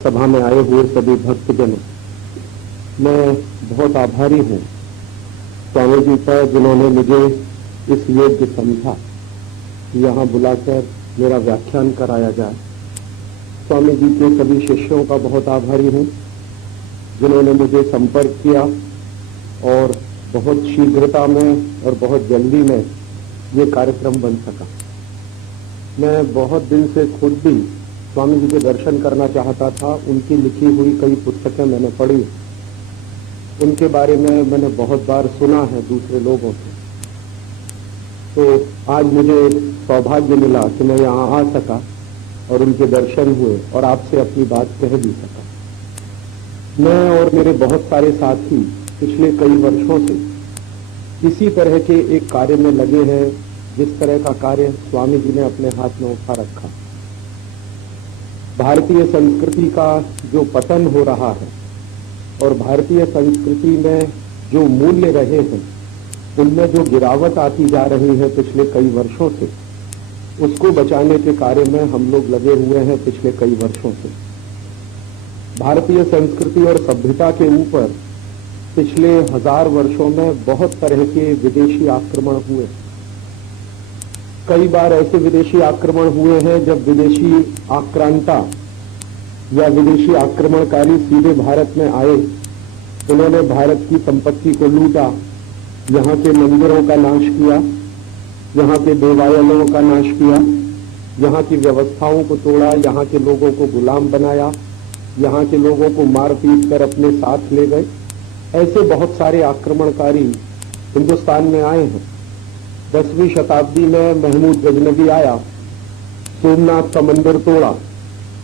सभा में आए हुए सभी भक्तजनों, मैं बहुत आभारी हूँ स्वामी जी का, जिन्होंने मुझे इस योग्य समझा कि यहाँ बुलाकर मेरा व्याख्यान कराया जाए। स्वामी जी के सभी शिष्यों का बहुत आभारी हूँ जिन्होंने मुझे संपर्क किया और बहुत शीघ्रता में और बहुत जल्दी में ये कार्यक्रम बन सका। मैं बहुत दिन से खुद भी स्वामी जी के दर्शन करना चाहता था। उनकी लिखी हुई कई पुस्तकें मैंने पढ़ी, उनके बारे में मैंने बहुत बार सुना है दूसरे लोगों से। तो आज मुझे सौभाग्य मिला कि मैं यहाँ आ सका और उनके दर्शन हुए और आपसे अपनी बात कह भी सका। मैं और मेरे बहुत सारे साथी पिछले कई वर्षों से इसी तरह के एक कार्य में लगे हैं जिस तरह का कार्य स्वामी जी ने अपने हाथ में उठा रखा। भारतीय संस्कृति का जो पतन हो रहा है और भारतीय संस्कृति में जो मूल्य रहे हैं उनमें जो गिरावट आती जा रही है पिछले कई वर्षों से, उसको बचाने के कार्य में हम लोग लगे हुए हैं पिछले कई वर्षों से। भारतीय संस्कृति और सभ्यता के ऊपर पिछले 1000 वर्षों में बहुत तरह के विदेशी आक्रमण हुए। कई बार ऐसे विदेशी आक्रमण हुए हैं जब विदेशी आक्रांता या विदेशी आक्रमणकारी सीधे भारत में आए, उन्होंने भारत की संपत्ति को लूटा, यहाँ के मंदिरों का नाश किया, यहाँ के देवालयों का नाश किया, यहाँ की व्यवस्थाओं को तोड़ा, यहाँ के लोगों को गुलाम बनाया, यहाँ के लोगों को मार पीट कर अपने साथ ले गए। ऐसे बहुत सारे आक्रमणकारी हिंदुस्तान में आए हैं। 10वीं शताब्दी में महमूद गजनबी आया, सोमनाथ का मंदिर तोड़ा,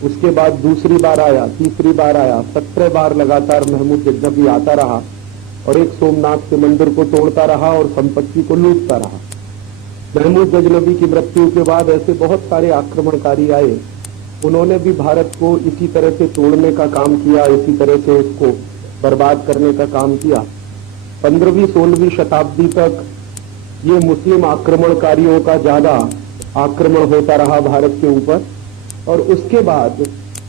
उसके बाद दूसरी बार आया, तीसरी बार आया, 17 बार लगातार महमूद गजनबी आता रहा और एक सोमनाथ के मंदिर को तोड़ता रहा और संपत्ति को लूटता रहा। महमूद गजनबी की मृत्यु के बाद ऐसे बहुत सारे आक्रमणकारी आए, उन्होंने भी भारत को इसी तरह से तोड़ने का काम किया, इसी तरह से उसको बर्बाद करने का काम किया। 15वीं 16वीं शताब्दी तक ये मुस्लिम आक्रमणकारियों का ज्यादा आक्रमण होता रहा भारत के ऊपर, और उसके बाद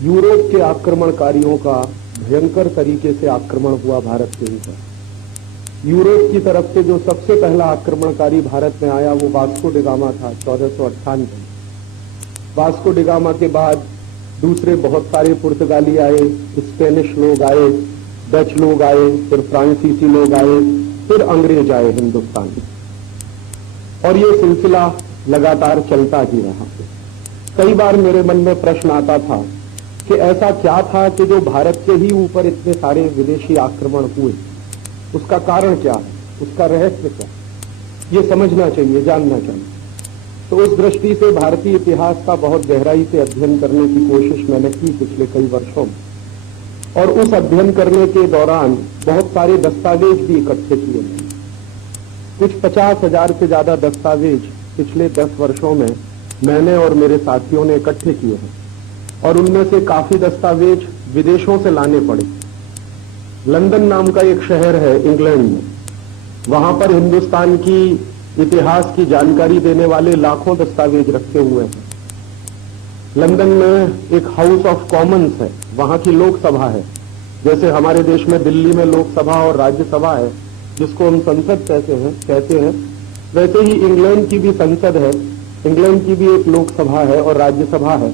यूरोप के आक्रमणकारियों का भयंकर तरीके से आक्रमण हुआ भारत के ऊपर। यूरोप की तरफ से जो सबसे पहला आक्रमणकारी भारत में आया वो वास्को डी गामा था 1498 में। वास्को डी गामा के बाद दूसरे बहुत सारे पुर्तगाली आए, स्पेनिश लोग आए, डच लोग आए, फिर फ्रांसीसी लोग आए, फिर अंग्रेज आए हिंदुस्तान में, और ये सिलसिला लगातार चलता ही रहा। कई बार मेरे मन में प्रश्न आता था कि ऐसा क्या था कि जो भारत के ही ऊपर इतने सारे विदेशी आक्रमण हुए, उसका कारण क्या है, उसका रहस्य क्या, ये समझना चाहिए, जानना चाहिए। तो उस दृष्टि से भारतीय इतिहास का बहुत गहराई से अध्ययन करने की कोशिश मैंने की पिछले कई वर्षों में, और उस अध्ययन करने के दौरान बहुत सारे दस्तावेज भी इकट्ठे किए मैंने। कुछ 50,000 से ज्यादा दस्तावेज पिछले 10 वर्षों में मैंने और मेरे साथियों ने इकट्ठे किए हैं, और उनमें से काफी दस्तावेज विदेशों से लाने पड़े। लंदन नाम का एक शहर है इंग्लैंड में, वहां पर हिंदुस्तान की इतिहास की जानकारी देने वाले लाखों दस्तावेज रखे हुए हैं। लंदन में एक हाउस ऑफ कॉमन्स है, वहां की लोकसभा है। जैसे हमारे देश में दिल्ली में लोकसभा और राज्यसभा है, जिसको हम संसद कहते हैं, वैसे ही इंग्लैंड की भी संसद है, इंग्लैंड की भी एक लोकसभा है और राज्यसभा है।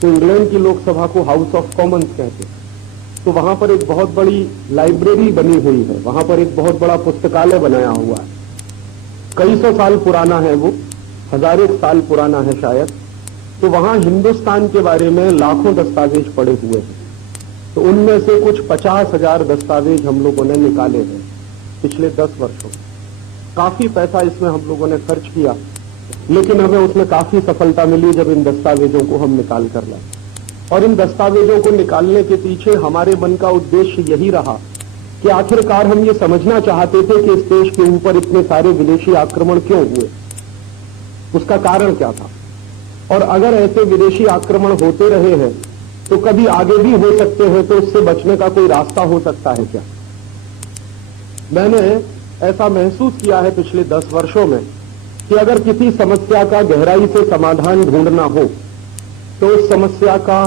तो इंग्लैंड की लोकसभा को हाउस ऑफ कॉमन्स कहते हैं। तो वहां पर एक बहुत बड़ी लाइब्रेरी बनी हुई है, वहां पर एक बहुत बड़ा पुस्तकालय बनाया हुआ है। कई सौ साल पुराना है वो, 1000 साल पुराना है शायद। तो वहां हिंदुस्तान के बारे में लाखों दस्तावेज पड़े हुए हैं। तो उनमें से कुछ 50,000 दस्तावेज हम लोगों ने निकाले हैं पिछले 10 वर्षों। काफी पैसा इसमें हम लोगों ने खर्च किया, लेकिन हमें उसमें काफी सफलता मिली जब इन दस्तावेजों को हम निकाल कर लाए। और इन दस्तावेजों को निकालने के पीछे हमारे मन का उद्देश्य यही रहा कि आखिरकार हम ये समझना चाहते थे कि इस देश के ऊपर इतने सारे विदेशी आक्रमण क्यों हुए, उसका कारण क्या था, और अगर ऐसे विदेशी आक्रमण होते रहे हैं तो कभी आगे भी हो सकते हैं, तो उससे बचने का कोई रास्ता हो सकता है क्या। मैंने ऐसा महसूस किया है पिछले 10 वर्षों में कि अगर किसी समस्या का गहराई से समाधान ढूंढना हो तो उस समस्या का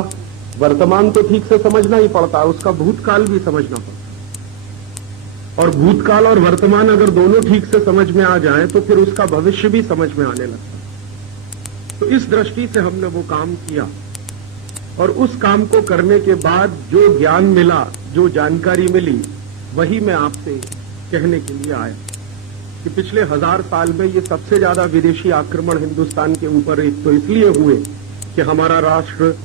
वर्तमान तो ठीक से समझना ही पड़ता है, उसका भूतकाल भी समझना पड़ता है। और भूतकाल और वर्तमान अगर दोनों ठीक से समझ में आ जाए तो फिर उसका भविष्य भी समझ में आने लगता है। तो इस दृष्टि से हमने वो काम किया और उस काम को करने के बाद जो ज्ञान मिला, जो जानकारी मिली, वही मैं आपसे कहने के लिए आया कि पिछले 1000 साल में ये सबसे ज्यादा विदेशी आक्रमण हिंदुस्तान के ऊपर एक तो इसलिए हुए कि हमारा राष्ट्र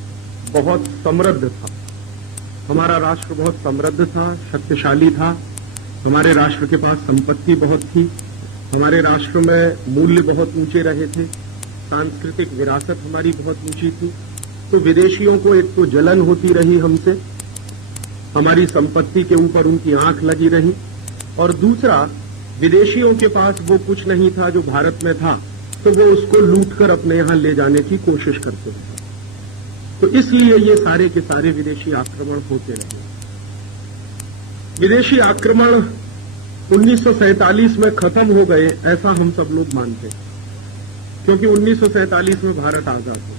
बहुत समृद्ध था। हमारा राष्ट्र बहुत समृद्ध था, शक्तिशाली था। हमारे राष्ट्र के पास संपत्ति बहुत थी। हमारे राष्ट्र में मूल्य बहुत ऊंचे रहे थे। सांस्कृतिक विरासत हमारी बहुत ऊंची थी। तो विदेशियों को एक तो जलन होती रही हमसे, हमारी संपत्ति के ऊपर उनकी आंख लगी रही, और दूसरा विदेशियों के पास वो कुछ नहीं था जो भारत में था, तो वो उसको लूटकर अपने यहां ले जाने की कोशिश करते थे। तो इसलिए ये सारे के सारे विदेशी आक्रमण होते रहे। विदेशी आक्रमण 1947 में खत्म हो गए ऐसा हम सब लोग मानते हैं, क्योंकि 1947 में भारत आजाद हो।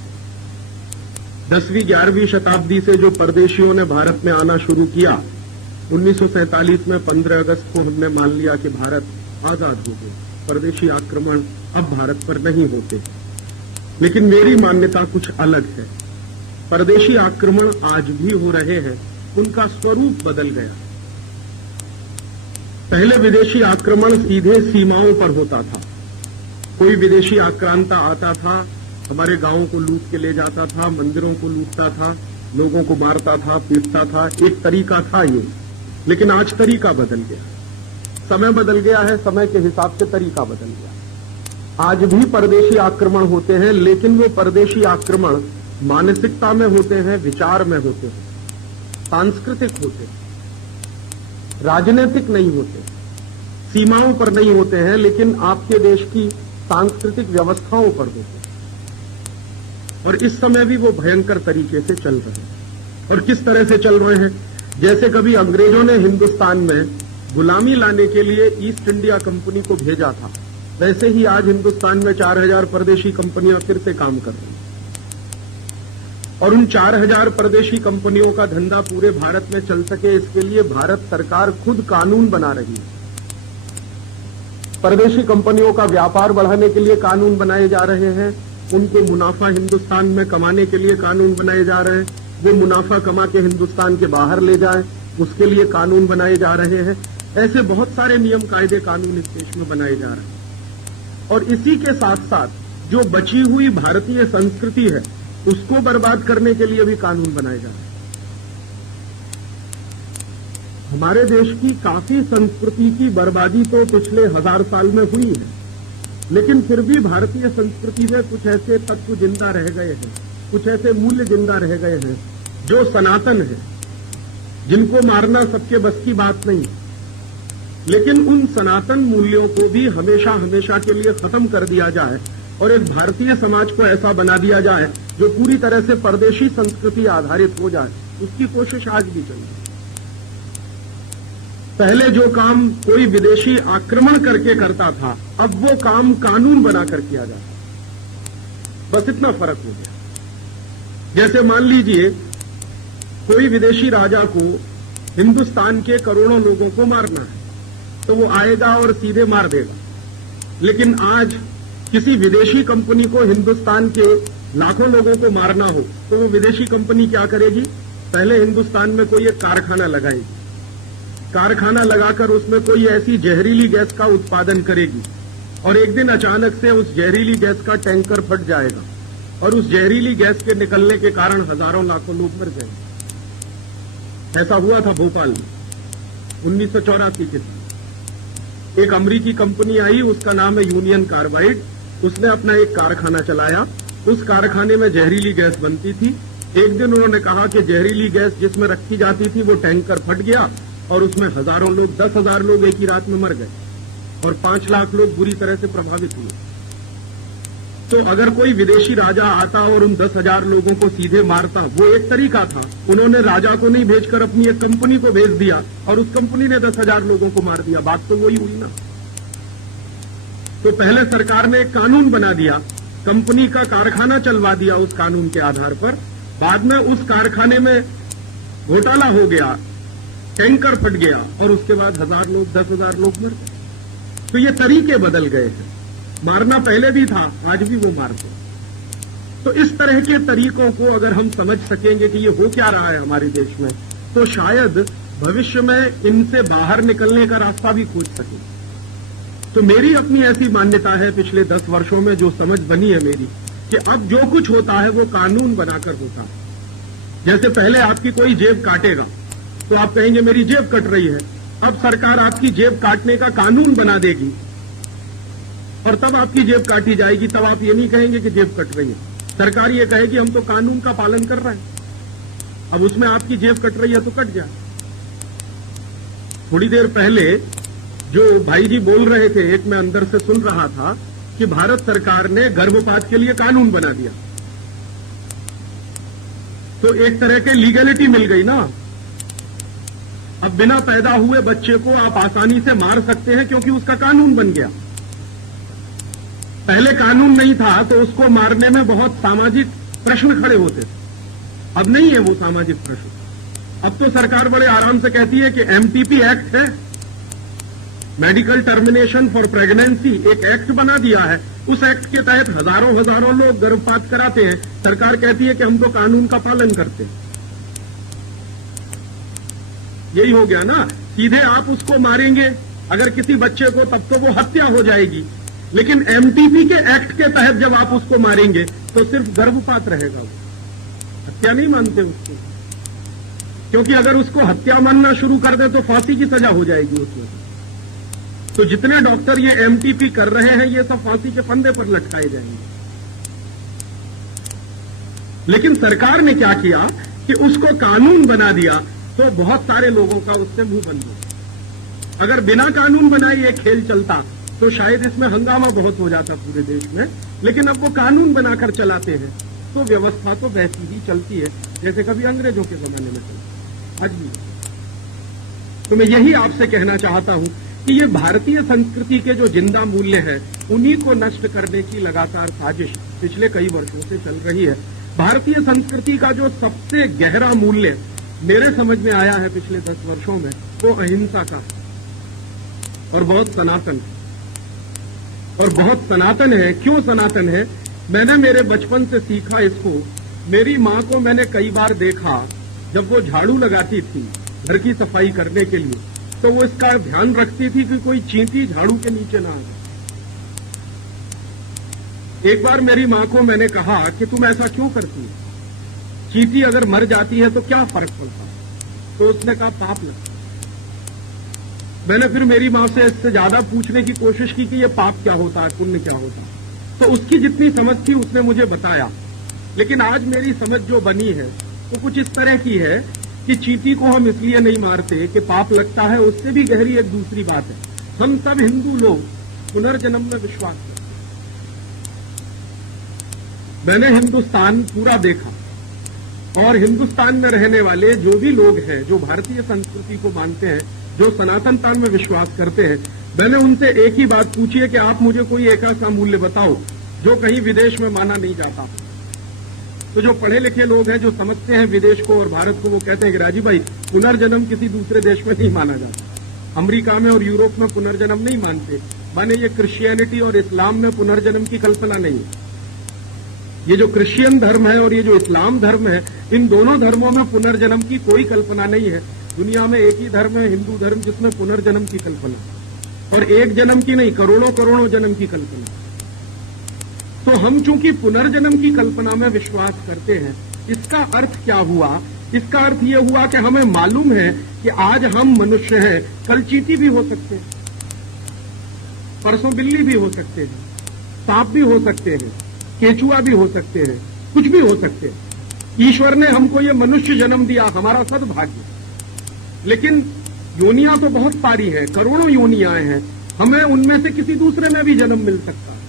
10वीं 11वीं शताब्दी से जो परदेशियों ने भारत में आना शुरू किया, 1947 में 15 अगस्त को हमने मान लिया कि भारत आजाद हो गया। परदेशी आक्रमण अब भारत पर नहीं होते। लेकिन मेरी मान्यता कुछ अलग है। परदेशी आक्रमण आज भी हो रहे हैं, उनका स्वरूप बदल गया। पहले विदेशी आक्रमण सीधे सीमाओं पर होता था। कोई विदेशी आक्रांता आता था, हमारे गांवों को लूट के ले जाता था, मंदिरों को लूटता था, लोगों को मारता था, पीटता था। एक तरीका था ये। लेकिन आज तरीका बदल गया, समय बदल गया है, समय के हिसाब से तरीका बदल गया। आज भी परदेशी आक्रमण होते हैं, लेकिन वो परदेशी आक्रमण मानसिकता में होते हैं, विचार में होते हैं, सांस्कृतिक होते हैं, राजनीतिक नहीं होते, सीमाओं पर नहीं होते हैं, लेकिन आपके देश की सांस्कृतिक व्यवस्थाओं पर होते हैं। और इस समय भी वो भयंकर तरीके से चल रहे हैं। और किस तरह से चल रहे हैं? जैसे कभी अंग्रेजों ने हिंदुस्तान में गुलामी लाने के लिए ईस्ट इंडिया कंपनी को भेजा था, वैसे ही आज हिंदुस्तान में 4000 परदेशी कंपनियां फिर से काम कर रही हैं। और उन 4000 परदेशी कंपनियों का धंधा पूरे भारत में चल सके, इसके लिए भारत सरकार खुद कानून बना रही है। परदेशी कंपनियों का व्यापार बढ़ाने के लिए कानून बनाए जा रहे हैं, उनको मुनाफा हिंदुस्तान में कमाने के लिए कानून बनाए जा रहे हैं, वो मुनाफा कमा के हिंदुस्तान के बाहर ले जाए, उसके लिए कानून बनाए जा रहे हैं। ऐसे बहुत सारे नियम कायदे कानून इस देश में बनाए जा रहे हैं। और इसी के साथ साथ जो बची हुई भारतीय संस्कृति है, उसको बर्बाद करने के लिए भी कानून बनाए जा रहे हैं। हमारे देश की काफी संस्कृति की बर्बादी तो पिछले 1000 साल में हुई है, लेकिन फिर भी भारतीय संस्कृति में कुछ ऐसे तत्व जिंदा रह गए हैं, कुछ ऐसे मूल्य जिंदा रह गए हैं जो सनातन है, जिनको मारना सबके बस की बात नहीं। लेकिन उन सनातन मूल्यों को भी हमेशा हमेशा के लिए खत्म कर दिया जाए और एक भारतीय समाज को ऐसा बना दिया जाए जो पूरी तरह से परदेशी संस्कृति आधारित हो जाए, उसकी कोशिश आज भी चल रही है। पहले जो काम कोई विदेशी आक्रमण करके करता था, अब वो काम कानून बनाकर किया जाता है। बस इतना फर्क हो गया। जैसे मान लीजिए कोई विदेशी राजा को हिंदुस्तान के करोड़ों लोगों को मारना है, तो वो आएगा और सीधे मार देगा। लेकिन आज किसी विदेशी कंपनी को हिंदुस्तान के लाखों लोगों को मारना हो, तो वो विदेशी कंपनी क्या करेगी? पहले हिंदुस्तान में कोई एक कारखाना लगाएगी, कारखाना लगाकर उसमें कोई ऐसी जहरीली गैस का उत्पादन करेगी, और एक दिन अचानक से उस जहरीली गैस का टैंकर फट जाएगा, और उस जहरीली गैस के निकलने के कारण हजारों लाखों लोग मर जाएंगे। ऐसा हुआ था भोपाल में 1984 के साथ। एक अमेरिकी कंपनी आई, उसका नाम है यूनियन कार्बाइड। उसने अपना एक कारखाना चलाया, उस कारखाने में जहरीली गैस बनती थी। एक दिन उन्होंने कहा कि जहरीली गैस जिसमें रखी जाती थी वो टैंकर फट गया और उसमें हजारों लोग, 10,000 लोग एक ही रात में मर गए और 5 लाख लोग बुरी तरह से प्रभावित हुए। तो अगर कोई विदेशी राजा आता और उन 10,000 लोगों को सीधे मारता, वो एक तरीका था। उन्होंने राजा को नहीं भेजकर अपनी एक कंपनी को भेज दिया और उस कंपनी ने 10,000 लोगों को मार दिया। बात तो वही हुई ना। तो पहले सरकार ने एक कानून बना दिया, कंपनी का कारखाना चलवा दिया उस कानून के आधार पर, बाद में उस कारखाने में घोटाला हो गया, टैंकर फट गया और उसके बाद 1000 लोग 10,000 लोग मर गए। तो ये तरीके बदल गए हैं। मारना पहले भी था, आज भी वो मारते। तो इस तरह के तरीकों को अगर हम समझ सकेंगे कि ये हो क्या रहा है हमारे देश में, तो शायद भविष्य में इनसे बाहर निकलने का रास्ता भी खोज सकें। तो मेरी अपनी ऐसी मान्यता है, पिछले 10 वर्षों में जो समझ बनी है मेरी, कि अब जो कुछ होता है वो कानून बनाकर होता है। जैसे पहले आपकी कोई जेब काटेगा तो आप कहेंगे मेरी जेब कट रही है। अब सरकार आपकी जेब काटने का कानून बना देगी और तब आपकी जेब काटी जाएगी। तब आप ये नहीं कहेंगे कि जेब कट रही है, सरकार ये कहेगी हम तो कानून का पालन कर रहे हैं। अब उसमें आपकी जेब कट रही है तो कट जाए। थोड़ी देर पहले जो भाई जी बोल रहे थे, एक मैं अंदर से सुन रहा था कि भारत सरकार ने गर्भपात के लिए कानून बना दिया। तो एक तरह के लीगलिटी मिल गई ना। अब बिना पैदा हुए बच्चे को आप आसानी से मार सकते हैं क्योंकि उसका कानून बन गया। पहले कानून नहीं था तो उसको मारने में बहुत सामाजिक प्रश्न खड़े होते थे। अब नहीं है वो सामाजिक प्रश्न। अब तो सरकार बड़े आराम से कहती है कि एमटीपी एक्ट है, मेडिकल टर्मिनेशन फॉर प्रेगनेंसी, एक एक्ट बना दिया है। उस एक्ट के तहत हजारों लोग गर्भपात कराते हैं। सरकार कहती है कि हम तो कानून का पालन करते हैं। यही हो गया ना। सीधे आप उसको मारेंगे अगर किसी बच्चे को, तब तो वो हत्या हो जाएगी। लेकिन एमटीपी के एक्ट के तहत जब आप उसको मारेंगे तो सिर्फ गर्भपात रहेगा, वो हत्या नहीं मानते उसको। क्योंकि अगर उसको हत्या मानना शुरू कर दे तो फांसी की सजा हो जाएगी उसमें। तो जितने डॉक्टर ये एमटीपी कर रहे हैं ये सब फांसी के फंदे पर लटकाए जाएंगे। लेकिन सरकार ने क्या किया कि उसको कानून बना दिया, तो बहुत सारे लोगों का उससे मुंह बंद हो। अगर बिना कानून बनाए ये खेल चलता तो शायद इसमें हंगामा बहुत हो जाता पूरे देश में। लेकिन अब वो कानून बनाकर चलाते हैं तो व्यवस्था तो वैसी ही चलती है जैसे कभी अंग्रेजों के जमाने में चलती आज भी। तो मैं यही आपसे कहना चाहता हूं कि ये भारतीय संस्कृति के जो जिंदा मूल्य हैं, उन्हीं को नष्ट करने की लगातार साजिश पिछले कई वर्षों से चल रही है। भारतीय संस्कृति का जो सबसे गहरा मूल्य मेरे समझ में आया है पिछले 10 वर्षों में, वो अहिंसा का और बहुत सनातन है। और बहुत सनातन है। क्यों सनातन है? मैंने मेरे बचपन से सीखा इसको। मेरी मां को मैंने कई बार देखा जब वो झाड़ू लगाती थी घर की सफाई करने के लिए, तो वो इसका ध्यान रखती थी कि कोई चींटी झाड़ू के नीचे ना आ जाए। एक बार मेरी मां को मैंने कहा कि तुम ऐसा क्यों करती है, चींटी अगर मर जाती है तो क्या फर्क पड़ता है? तो उसने कहा पाप लगता। मैंने फिर मेरी मां से इससे ज्यादा पूछने की कोशिश की कि ये पाप क्या होता है, पुण्य क्या होता है। तो उसकी जितनी समझ थी उसने मुझे बताया। लेकिन आज मेरी समझ जो बनी है वो कुछ इस तरह की है कि चींटी को हम इसलिए नहीं मारते कि पाप लगता है। उससे भी गहरी एक दूसरी बात है। हम सब हिंदू लोग पुनर्जन्म में विश्वास करते हैं। मैंने हिंदुस्तान पूरा देखा और हिंदुस्तान में रहने वाले जो भी लोग हैं, जो भारतीय संस्कृति को मानते हैं, जो सनातनता में विश्वास करते हैं, मैंने उनसे एक ही बात पूछी है कि आप मुझे कोई एक ऐसा मूल्य बताओ जो कहीं विदेश में माना नहीं जाता। तो जो पढ़े लिखे लोग हैं, जो समझते हैं विदेश को और भारत को, वो कहते हैं कि राजीव भाई, पुनर्जन्म किसी दूसरे देश में नहीं माना जाता। अमेरिका में और यूरोप में पुनर्जन्म नहीं मानते। माने ये क्रिश्चियनिटी और इस्लाम में पुनर्जन्म की कल्पना नहीं है। ये जो क्रिश्चियन धर्म है और ये जो इस्लाम धर्म है, इन दोनों धर्मों में पुनर्जन्म की कोई कल्पना नहीं है। दुनिया में एक ही धर्म है, हिंदू धर्म, जिसमें पुनर्जन्म की कल्पना, और एक जन्म की नहीं, करोड़ों जन्म की कल्पना। तो हम चूंकि पुनर्जन्म की कल्पना में विश्वास करते हैं, इसका अर्थ क्या हुआ? इसका अर्थ यह हुआ कि हमें मालूम है कि आज हम मनुष्य हैं, कल चींटी भी हो सकते हैं, परसों बिल्ली भी हो सकते हैं, सांप भी हो सकते हैं, केचुआ भी हो सकते हैं, कुछ भी हो सकते हैं। ईश्वर ने हमको ये मनुष्य जन्म दिया, हमारा सद्भाग्य। लेकिन योनियां तो बहुत सारी हैं, करोड़ों योनियां हैं। हमें उनमें से किसी दूसरे में भी जन्म मिल सकता है।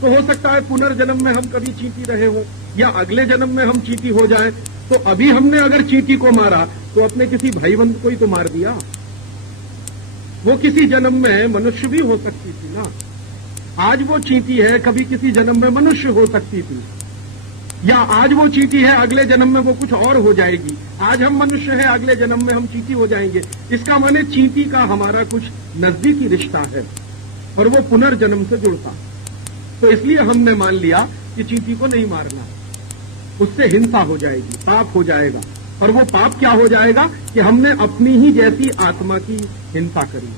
तो हो सकता है पुनर्जन्म में हम कभी चींटी रहे हो, या अगले जन्म में हम चींटी हो जाएं। तो अभी हमने अगर चींटी को मारा तो अपने किसी भाईबंध को ही तो मार दिया। वो किसी जन्म में मनुष्य भी हो सकती थी ना। आज वो चींटी है, कभी किसी जन्म में मनुष्य हो सकती थी। या आज वो चींटी है, अगले जन्म में वो कुछ और हो जाएगी। आज हम मनुष्य हैं, अगले जन्म में हम चींटी हो जाएंगे। इसका माने चींटी का हमारा कुछ नजदीकी रिश्ता है और वो पुनर्जन्म से जुड़ता। तो इसलिए हमने मान लिया कि चींटी को नहीं मारना, उससे हिंसा हो जाएगी, पाप हो जाएगा। और वो पाप क्या हो जाएगा कि हमने अपनी ही जैसी आत्मा की हिंसा करी।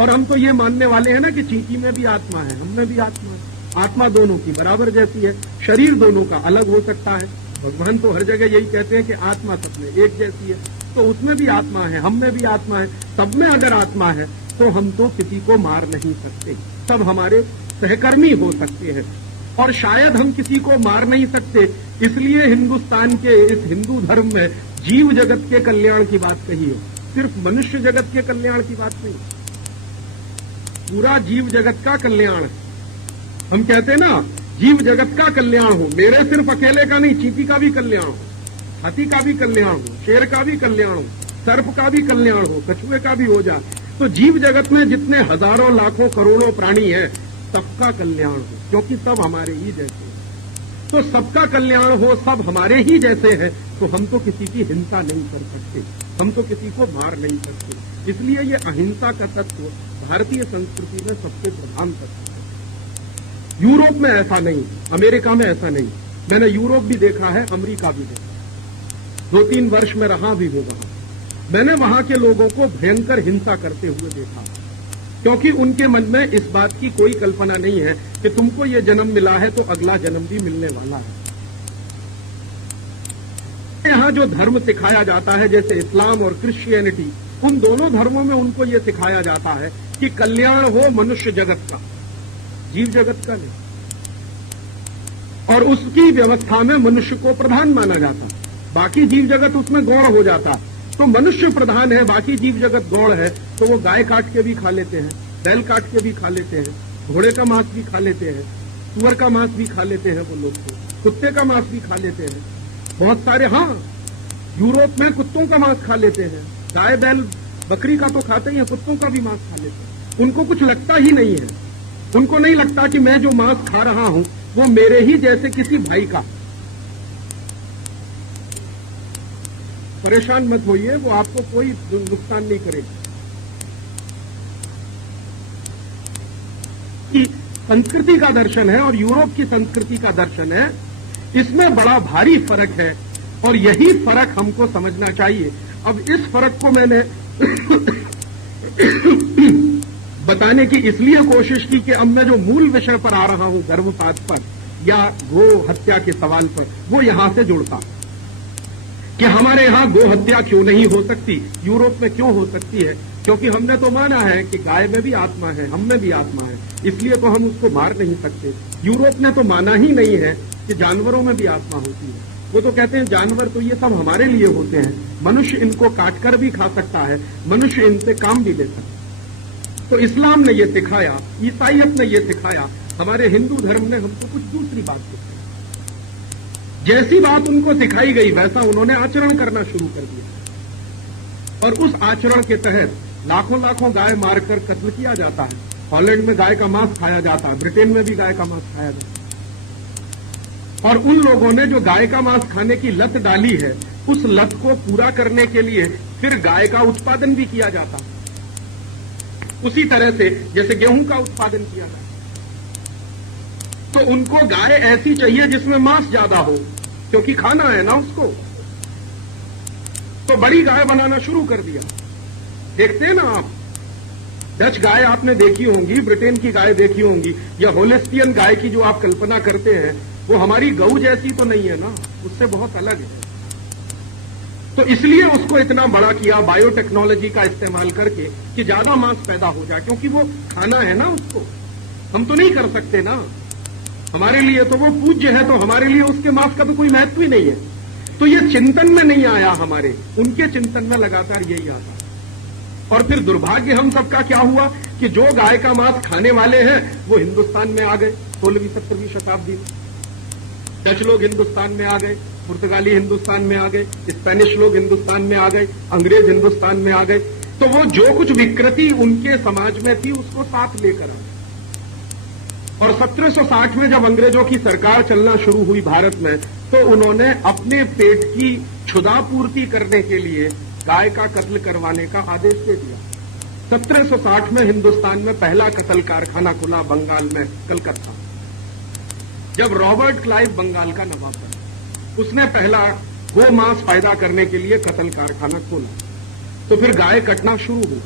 और हम तो ये मानने वाले हैं ना कि चींटी में भी आत्मा है, हम में भी आत्मा है। आत्मा दोनों की बराबर जैसी है, शरीर दोनों का अलग हो सकता है। भगवान तो हर जगह यही कहते हैं कि आत्मा सब में एक जैसी है, तो उसमें भी आत्मा है, हम में भी आत्मा है। सब में अगर आत्मा है तो हम तो किसी को मार नहीं सकते, सब हमारे सहकर्मी हो सकते हैं। और शायद हम किसी को मार नहीं सकते, इसलिए हिंदुस्तान के इस हिंदू धर्म में जीव जगत के कल्याण की बात कही है, सिर्फ मनुष्य जगत के कल्याण की बात नहीं, पूरा जीव जगत का कल्याण है। हम कहते हैं ना जीव जगत का कल्याण हो, मेरे सिर्फ अकेले का नहीं, चींटी का भी कल्याण हो, हाथी का भी कल्याण हो, शेर का भी कल्याण हो, सर्प का भी कल्याण हो, कछुए का भी हो जाए। तो जीव जगत में जितने हजारों लाखों करोड़ों प्राणी हैं सबका कल्याण हो, क्योंकि सब हमारे ही जैसे हैं। तो सबका कल्याण हो, सब हमारे ही जैसे हैं, तो हम तो किसी की हिंसा नहीं कर सकते, हम तो किसी को मार नहीं सकते। इसलिए ये अहिंसा का तत्व भारतीय संस्कृति में सबसे प्रधान तत्व है। यूरोप में ऐसा नहीं, अमेरिका में ऐसा नहीं। मैंने यूरोप भी देखा है, अमेरिका भी देखा, 2-3 वर्ष में रहा भी होगा। मैंने वहां के लोगों को भयंकर हिंसा करते हुए देखा, क्योंकि उनके मन में इस बात की कोई कल्पना नहीं है कि तुमको ये जन्म मिला है तो अगला जन्म भी मिलने वाला है। यहां जो धर्म सिखाया जाता है, जैसे इस्लाम और क्रिश्चियनिटी, उन दोनों धर्मों में उनको ये सिखाया जाता है कि कल्याण हो मनुष्य जगत का, जीव जगत का नहीं। और उसकी व्यवस्था में मनुष्य को प्रधान माना जाता, बाकी जीव जगत उसमें गौण हो जाता। तो मनुष्य प्रधान है, बाकी जीव जगत गौण है, तो वो गाय काट के भी खा लेते हैं, बैल काट के भी खा लेते हैं, घोड़े का मांस भी खा लेते हैं, सुअर का मांस भी खा लेते हैं वो लोग, तो कुत्ते का मांस भी खा लेते हैं बहुत सारे। हाँ, यूरोप में कुत्तों का मांस खा लेते हैं, गाय बैल बकरी का तो खाते ही हैं, कुत्तों का भी मांस खा लेते हैं। उनको कुछ लगता ही नहीं है, उनको नहीं लगता कि मैं जो मांस खा रहा हूं वो मेरे ही जैसे किसी भाई का। परेशान मत होइए, वो आपको कोई नुकसान नहीं करेगा। संस्कृति का दर्शन है और यूरोप की संस्कृति का दर्शन है, इसमें बड़ा भारी फर्क है और यही फर्क हमको समझना चाहिए। अब इस फर्क को मैंने बताने की इसलिए कोशिश की कि अब मैं जो मूल विषय पर आ रहा हूं, गर्भपात पर या गो हत्या के सवाल पर, वो यहां से जुड़ता कि हमारे यहां गो हत्या क्यों नहीं हो सकती, यूरोप में क्यों हो सकती है। क्योंकि हमने तो माना है कि गाय में भी आत्मा है, हम में भी आत्मा है, इसलिए तो हम उसको मार नहीं सकते। यूरोप ने तो माना ही नहीं है कि जानवरों में भी आत्मा होती है। वो तो कहते हैं जानवर तो ये सब हमारे लिए होते हैं, मनुष्य इनको काटकर भी खा सकता है, मनुष्य इनसे काम भी ले सकता है। तो इस्लाम ने ये सिखाया, ईसाईयत ने ये सिखाया, हमारे हिंदू धर्म ने हमको कुछ दूसरी बात सिखाई। जैसी बात उनको सिखाई गई वैसा उन्होंने आचरण करना शुरू कर दिया और उस आचरण के तहत लाखों लाखों गाय मारकर कत्ल किया जाता है। हॉलैंड में गाय का मांस खाया जाता है, ब्रिटेन में भी गाय का मांस खाया जाता है। और उन लोगों ने जो गाय का मांस खाने की लत डाली है, उस लत को पूरा करने के लिए फिर गाय का उत्पादन भी किया जाता है, उसी तरह से जैसे गेहूं का उत्पादन किया जाता है। तो उनको गाय ऐसी चाहिए जिसमें मांस ज्यादा हो, क्योंकि खाना है ना उसको, तो बड़ी गाय बनाना शुरू कर दिया। देखते हैं ना आप, डच गाय आपने देखी होंगी, ब्रिटेन की गाय देखी होंगी, या होलिस्टियन गाय की जो आप कल्पना करते हैं वो हमारी गऊ जैसी तो नहीं है ना, उससे बहुत अलग है। तो इसलिए उसको इतना बड़ा किया बायोटेक्नोलॉजी का इस्तेमाल करके कि ज्यादा मांस पैदा हो जाए, क्योंकि वो खाना है ना उसको, हम तो नहीं कर सकते ना, हमारे लिए तो वो पूज्य है, तो हमारे लिए उसके मांस का तो कोई महत्व ही नहीं है। तो ये चिंतन में नहीं आया हमारे, उनके चिंतन में लगातार यही आता। और फिर दुर्भाग्य हम सबका क्या हुआ कि जो गाय का मांस खाने वाले हैं वो हिंदुस्तान में आ गए 16वीं-17वीं शताब्दी। डच लोग हिंदुस्तान में आ गए, पुर्तगाली हिंदुस्तान में आ गए, स्पेनिश लोग हिंदुस्तान में आ गए, अंग्रेज हिंदुस्तान में आ गए। तो वो जो कुछ विकृति उनके समाज में थी उसको साथ लेकर आ गए और 1760 में जब अंग्रेजों की सरकार चलना शुरू हुई भारत में, तो उन्होंने अपने पेट की क्षुधा पूर्ति करने के लिए गाय का कत्ल करवाने का आदेश दे दिया। 1760 में हिंदुस्तान में पहला कत्ल कारखाना खुला बंगाल में, कलकत्ता। जब रॉबर्ट क्लाइव बंगाल का नवाब बना, उसने पहला गो मांस पैदा करने के लिए कत्ल कारखाना खोला। तो फिर गाय कटना शुरू हुई।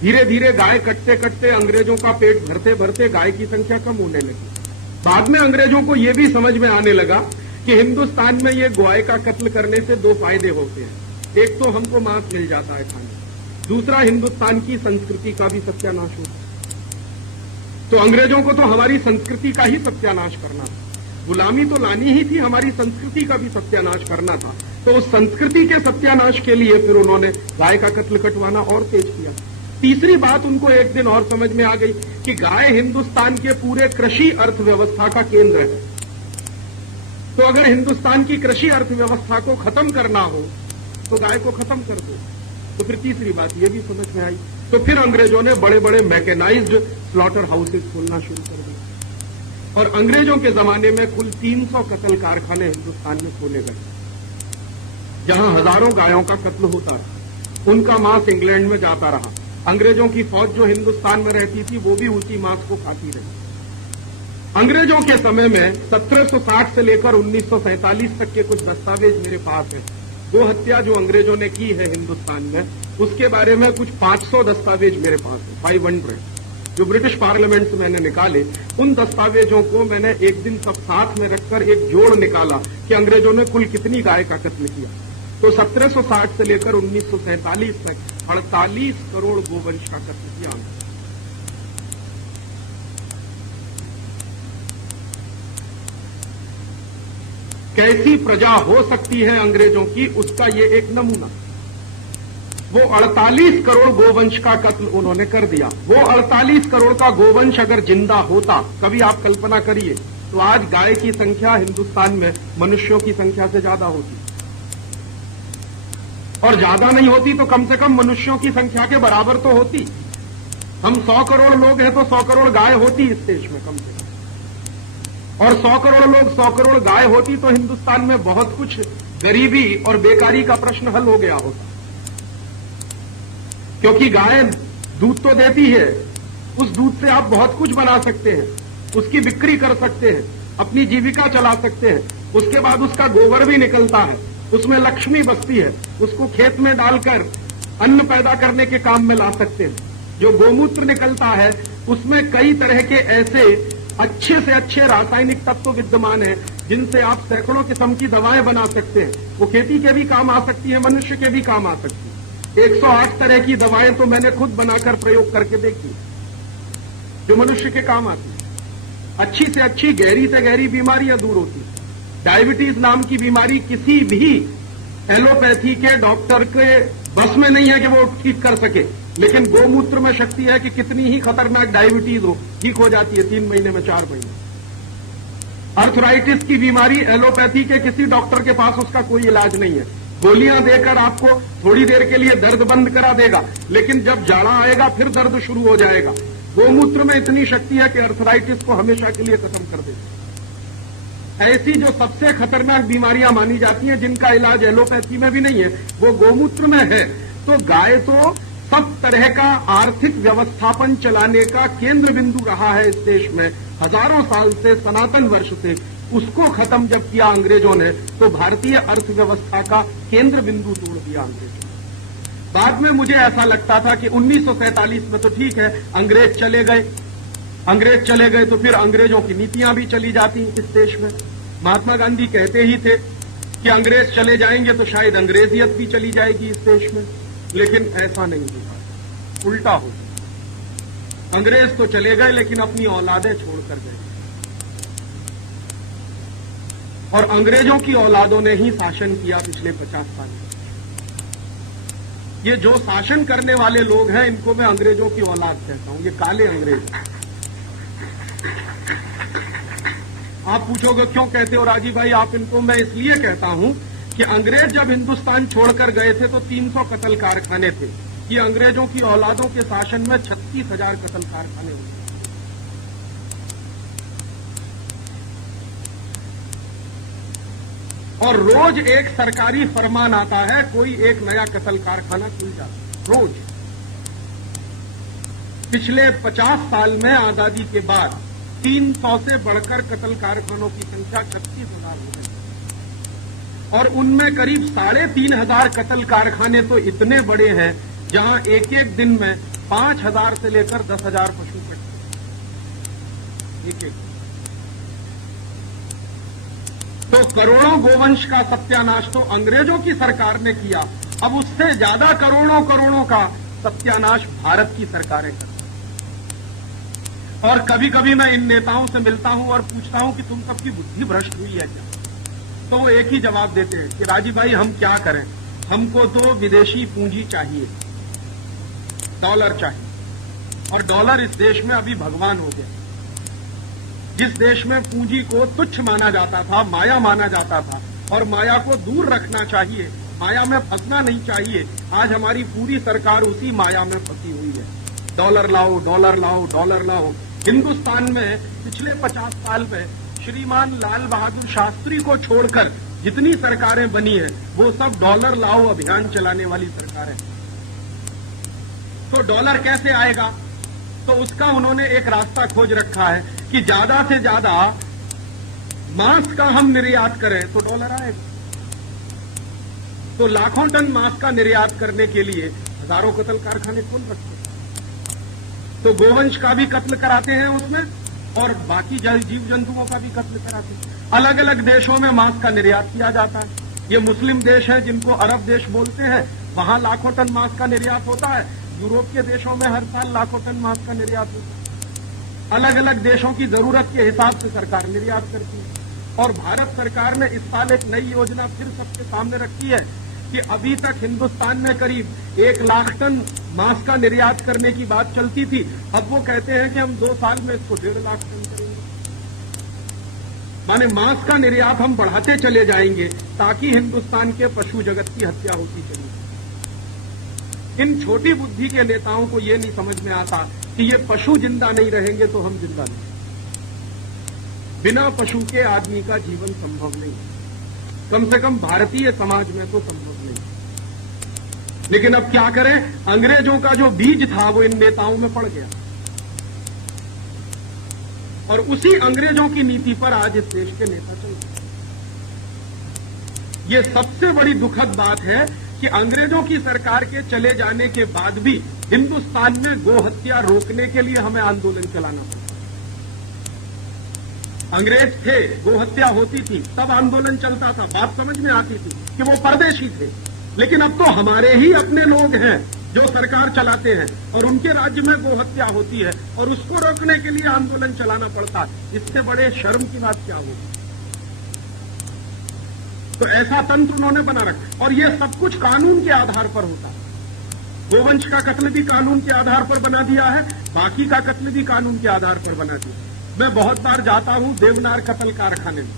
धीरे धीरे गाय कटते कटते अंग्रेजों का पेट भरते भरते गाय की संख्या कम होने लगी। बाद में अंग्रेजों को यह भी समझ में आने लगा कि हिंदुस्तान में ये गाय का कत्ल करने से दो फायदे होते हैं। एक तो हमको मांस मिल जाता है खाने, दूसरा हिंदुस्तान की संस्कृति का भी सत्यानाश होता है। तो अंग्रेजों को तो हमारी संस्कृति का ही सत्यानाश करना था, गुलामी तो लानी ही थी, हमारी संस्कृति का भी सत्यानाश करना था। तो उस संस्कृति के सत्यानाश के लिए फिर उन्होंने गाय का कत्ल कटवाना और तेज किया। तीसरी बात उनको एक दिन और समझ में आ गई कि गाय हिंदुस्तान के पूरे कृषि अर्थव्यवस्था का केंद्र है। तो अगर हिंदुस्तान की कृषि अर्थव्यवस्था को खत्म करना हो तो गाय को खत्म कर दो। तो फिर तीसरी बात यह भी समझ में आई। तो फिर अंग्रेजों ने बड़े बड़े मैकेनाइज्ड स्लॉटर हाउसेज खोलना शुरू कर दिया और अंग्रेजों के जमाने में कुल 300 कत्ल कारखाने हिंदुस्तान में खोले गए, जहां हजारों गायों का कत्ल होता रहा। उनका मांस इंग्लैंड में जाता रहा। अंग्रेजों की फौज जो हिंदुस्तान में रहती थी वो भी उसी मांस को खाती रही। अंग्रेजों के समय में 1760 से लेकर 1947 तक के कुछ दस्तावेज मेरे पास हैं। गो हत्या जो अंग्रेजों ने की है हिंदुस्तान में, उसके बारे में कुछ 500 दस्तावेज मेरे पास है, 500, जो ब्रिटिश पार्लियामेंट से मैंने निकाले। उन दस्तावेजों को मैंने एक दिन सब साथ में रखकर एक जोड़ निकाला कि अंग्रेजों ने कुल कितनी गाय का कत्ल किया। तो 1760 से लेकर 1947 तक 48 करोड़ गोवंश का कत्ल किया। कैसी प्रजा हो सकती है अंग्रेजों की, उसका ये एक नमूना। वो 48 करोड़ गोवंश का कत्ल उन्होंने कर दिया। वो 48 करोड़ का गोवंश अगर जिंदा होता, कभी आप कल्पना करिए, तो आज गाय की संख्या हिंदुस्तान में मनुष्यों की संख्या से ज्यादा होती, और ज्यादा नहीं होती तो कम से कम मनुष्यों की संख्या के बराबर तो होती। हम 100 करोड़ लोग हैं तो 100 करोड़ गाय होती इस देश में कम से कम, और 100 करोड़ लोग 100 करोड़ गाय होती तो हिंदुस्तान में बहुत कुछ गरीबी और बेकारी का प्रश्न हल हो गया होता। क्योंकि गाय दूध तो देती है, उस दूध से आप बहुत कुछ बना सकते हैं, उसकी बिक्री कर सकते हैं, अपनी जीविका चला सकते हैं। उसके बाद उसका गोबर भी निकलता है, उसमें लक्ष्मी बसती है, उसको खेत में डालकर अन्न पैदा करने के काम में ला सकते हैं। जो गोमूत्र निकलता है उसमें कई तरह के ऐसे अच्छे से अच्छे रासायनिक तत्व विद्यमान हैं जिनसे आप सैकड़ों किस्म की दवाएं बना सकते हैं। वो खेती के भी काम आ सकती है, मनुष्य के भी काम आ सकती है। 108 तरह की दवाएं तो मैंने खुद बनाकर प्रयोग करके देखी जो मनुष्य के काम आती है। अच्छी से अच्छी गहरी से गहरी बीमारियां दूर होती है। डायबिटीज नाम की बीमारी किसी भी एलोपैथी के डॉक्टर के बस में नहीं है कि वो ठीक कर सके, लेकिन गोमूत्र में शक्ति है कि कितनी ही खतरनाक डायबिटीज हो ठीक हो जाती है 3 महीने में, 4 महीने। अर्थराइटिस की बीमारी एलोपैथी के किसी डॉक्टर के पास उसका कोई इलाज नहीं है। गोलियां देकर आपको थोड़ी देर के लिए दर्द बंद करा देगा, लेकिन जब जाड़ा आएगा फिर दर्द शुरू हो जाएगा। गोमूत्र में इतनी शक्ति है कि अर्थराइटिस को हमेशा के लिए खत्म कर देगा। ऐसी जो सबसे खतरनाक बीमारियां मानी जाती हैं जिनका इलाज एलोपैथी में भी नहीं है, वो गोमूत्र में है। तो गाय तो सब तरह का आर्थिक व्यवस्थापन चलाने का केंद्र बिंदु रहा है इस देश में हजारों साल से, सनातन वर्ष से। उसको खत्म जब किया अंग्रेजों ने तो भारतीय अर्थव्यवस्था का केंद्र बिंदु तोड़ दिया अंग्रेजों ने। बाद में मुझे ऐसा लगता था कि 1947 में तो ठीक है, अंग्रेज चले गए तो फिर अंग्रेजों की नीतियां भी चली जाती इस देश में। महात्मा गांधी कहते ही थे कि अंग्रेज चले जाएंगे तो शायद अंग्रेजियत भी चली जाएगी इस देश में, लेकिन ऐसा नहीं हुआ, उल्टा हो गया। अंग्रेज तो चले गए लेकिन अपनी औलादें छोड़कर गए, और अंग्रेजों की औलादों ने ही शासन किया पिछले 50 साल में। ये जो शासन करने वाले लोग हैं इनको मैं अंग्रेजों की औलाद कहता हूं, ये काले अंग्रेज। आप पूछोगे क्यों कहते हो राजीव भाई आप इनको? मैं इसलिए कहता हूं कि अंग्रेज जब हिंदुस्तान छोड़कर गए थे तो 300 कत्ल कारखाने थे। ये अंग्रेजों की औलादों के शासन में 36,000 कत्ल कारखाने हुए। और रोज एक सरकारी फरमान आता है, कोई एक नया कत्ल कारखाना खुल जाता है रोज। पिछले 50 साल में आजादी के बाद 300 से बढ़कर कत्ल कारखानों की संख्या 36,000 हो गई और उनमें करीब 3,500 कत्ल कारखाने तो इतने बड़े हैं जहां एक एक दिन में 5,000 से लेकर 10,000 पशु कटते एक। तो करोड़ों गोवंश का सत्यानाश तो अंग्रेजों की सरकार ने किया, अब उससे ज्यादा करोड़ों का सत्यानाश भारत की सरकारें करती। और कभी कभी मैं इन नेताओं से मिलता हूं और पूछता हूं कि तुम सबकी बुद्धि भ्रष्ट हुई है क्या? तो वो एक ही जवाब देते हैं कि राजीव भाई हम क्या करें, हमको तो विदेशी पूंजी चाहिए, डॉलर चाहिए, और डॉलर इस देश में अभी भगवान हो गया। जिस देश में पूंजी को तुच्छ माना जाता था, माया माना जाता था, और माया को दूर रखना चाहिए, माया में फंसना नहीं चाहिए, आज हमारी पूरी सरकार उसी माया में फंसी हुई है। डॉलर लाओ, डॉलर लाओ, डॉलर लाओ। हिंदुस्तान में पिछले 50 साल में श्रीमान लाल बहादुर शास्त्री को छोड़कर जितनी सरकारें बनी हैं वो सब डॉलर लाओ अभियान चलाने वाली सरकारें। तो डॉलर कैसे आएगा? तो उसका उन्होंने एक रास्ता खोज रखा है कि ज्यादा से ज्यादा मांस का हम निर्यात करें तो डॉलर आएगा। तो लाखों टन मांस का निर्यात करने के लिए हजारों कत्ल कारखाने खोल रखते हैं। तो गोवंश का भी कत्ल कराते हैं उसमें और बाकी जीव जंतुओं का भी कत्ल कराते हैं। अलग अलग देशों में मांस का निर्यात किया जाता है। ये मुस्लिम देश है जिनको अरब देश बोलते हैं, वहां लाखों टन मांस का निर्यात होता है। यूरोप के देशों में हर साल लाखों टन मांस का निर्यात होता है। अलग अलग देशों की जरूरत के हिसाब से सरकार निर्यात करती है। और भारत सरकार ने इस साल एक नई योजना फिर सबके सामने रखी है कि अभी तक हिंदुस्तान में करीब 1 लाख टन मांस का निर्यात करने की बात चलती थी, अब वो कहते हैं कि हम 2 साल में इसको 1.5 लाख टन करेंगे। माने मांस का निर्यात हम बढ़ाते चले जाएंगे ताकि हिंदुस्तान के पशु जगत की हत्या होती चली। इन छोटी बुद्धि के नेताओं को ये नहीं समझ में आता कि ये पशु जिंदा नहीं रहेंगे तो हम जिंदा नहीं। बिना पशु के आदमी का जीवन संभव नहीं, कम से कम भारतीय समाज में तो संभव नहीं। लेकिन अब क्या करें, अंग्रेजों का जो बीज था वो इन नेताओं में पड़ गया और उसी अंग्रेजों की नीति पर आज इस देश के नेता चल रहे हैं। ये सबसे बड़ी दुखद बात है कि अंग्रेजों की सरकार के चले जाने के बाद भी हिंदुस्तान में गो हत्या रोकने के लिए हमें आंदोलन चलाना पड़ा। अंग्रेज थे, गो हत्या होती थी, तब आंदोलन चलता था, बात समझ में आती थी कि वो परदेशी थे। लेकिन अब तो हमारे ही अपने लोग हैं जो सरकार चलाते हैं और उनके राज्य में गो हत्या होती है और उसको रोकने के लिए आंदोलन चलाना पड़ता है। इससे बड़े शर्म की बात क्या होगी? तो ऐसा तंत्र उन्होंने बना रखा और ये सब कुछ कानून के आधार पर होता है। गोवंश का कत्ल भी कानून के आधार पर बना दिया है, बाकी का कत्ल भी कानून के आधार पर बना दिया। मैं बहुत बार जाता हूं देवनार कत्ल कारखाने में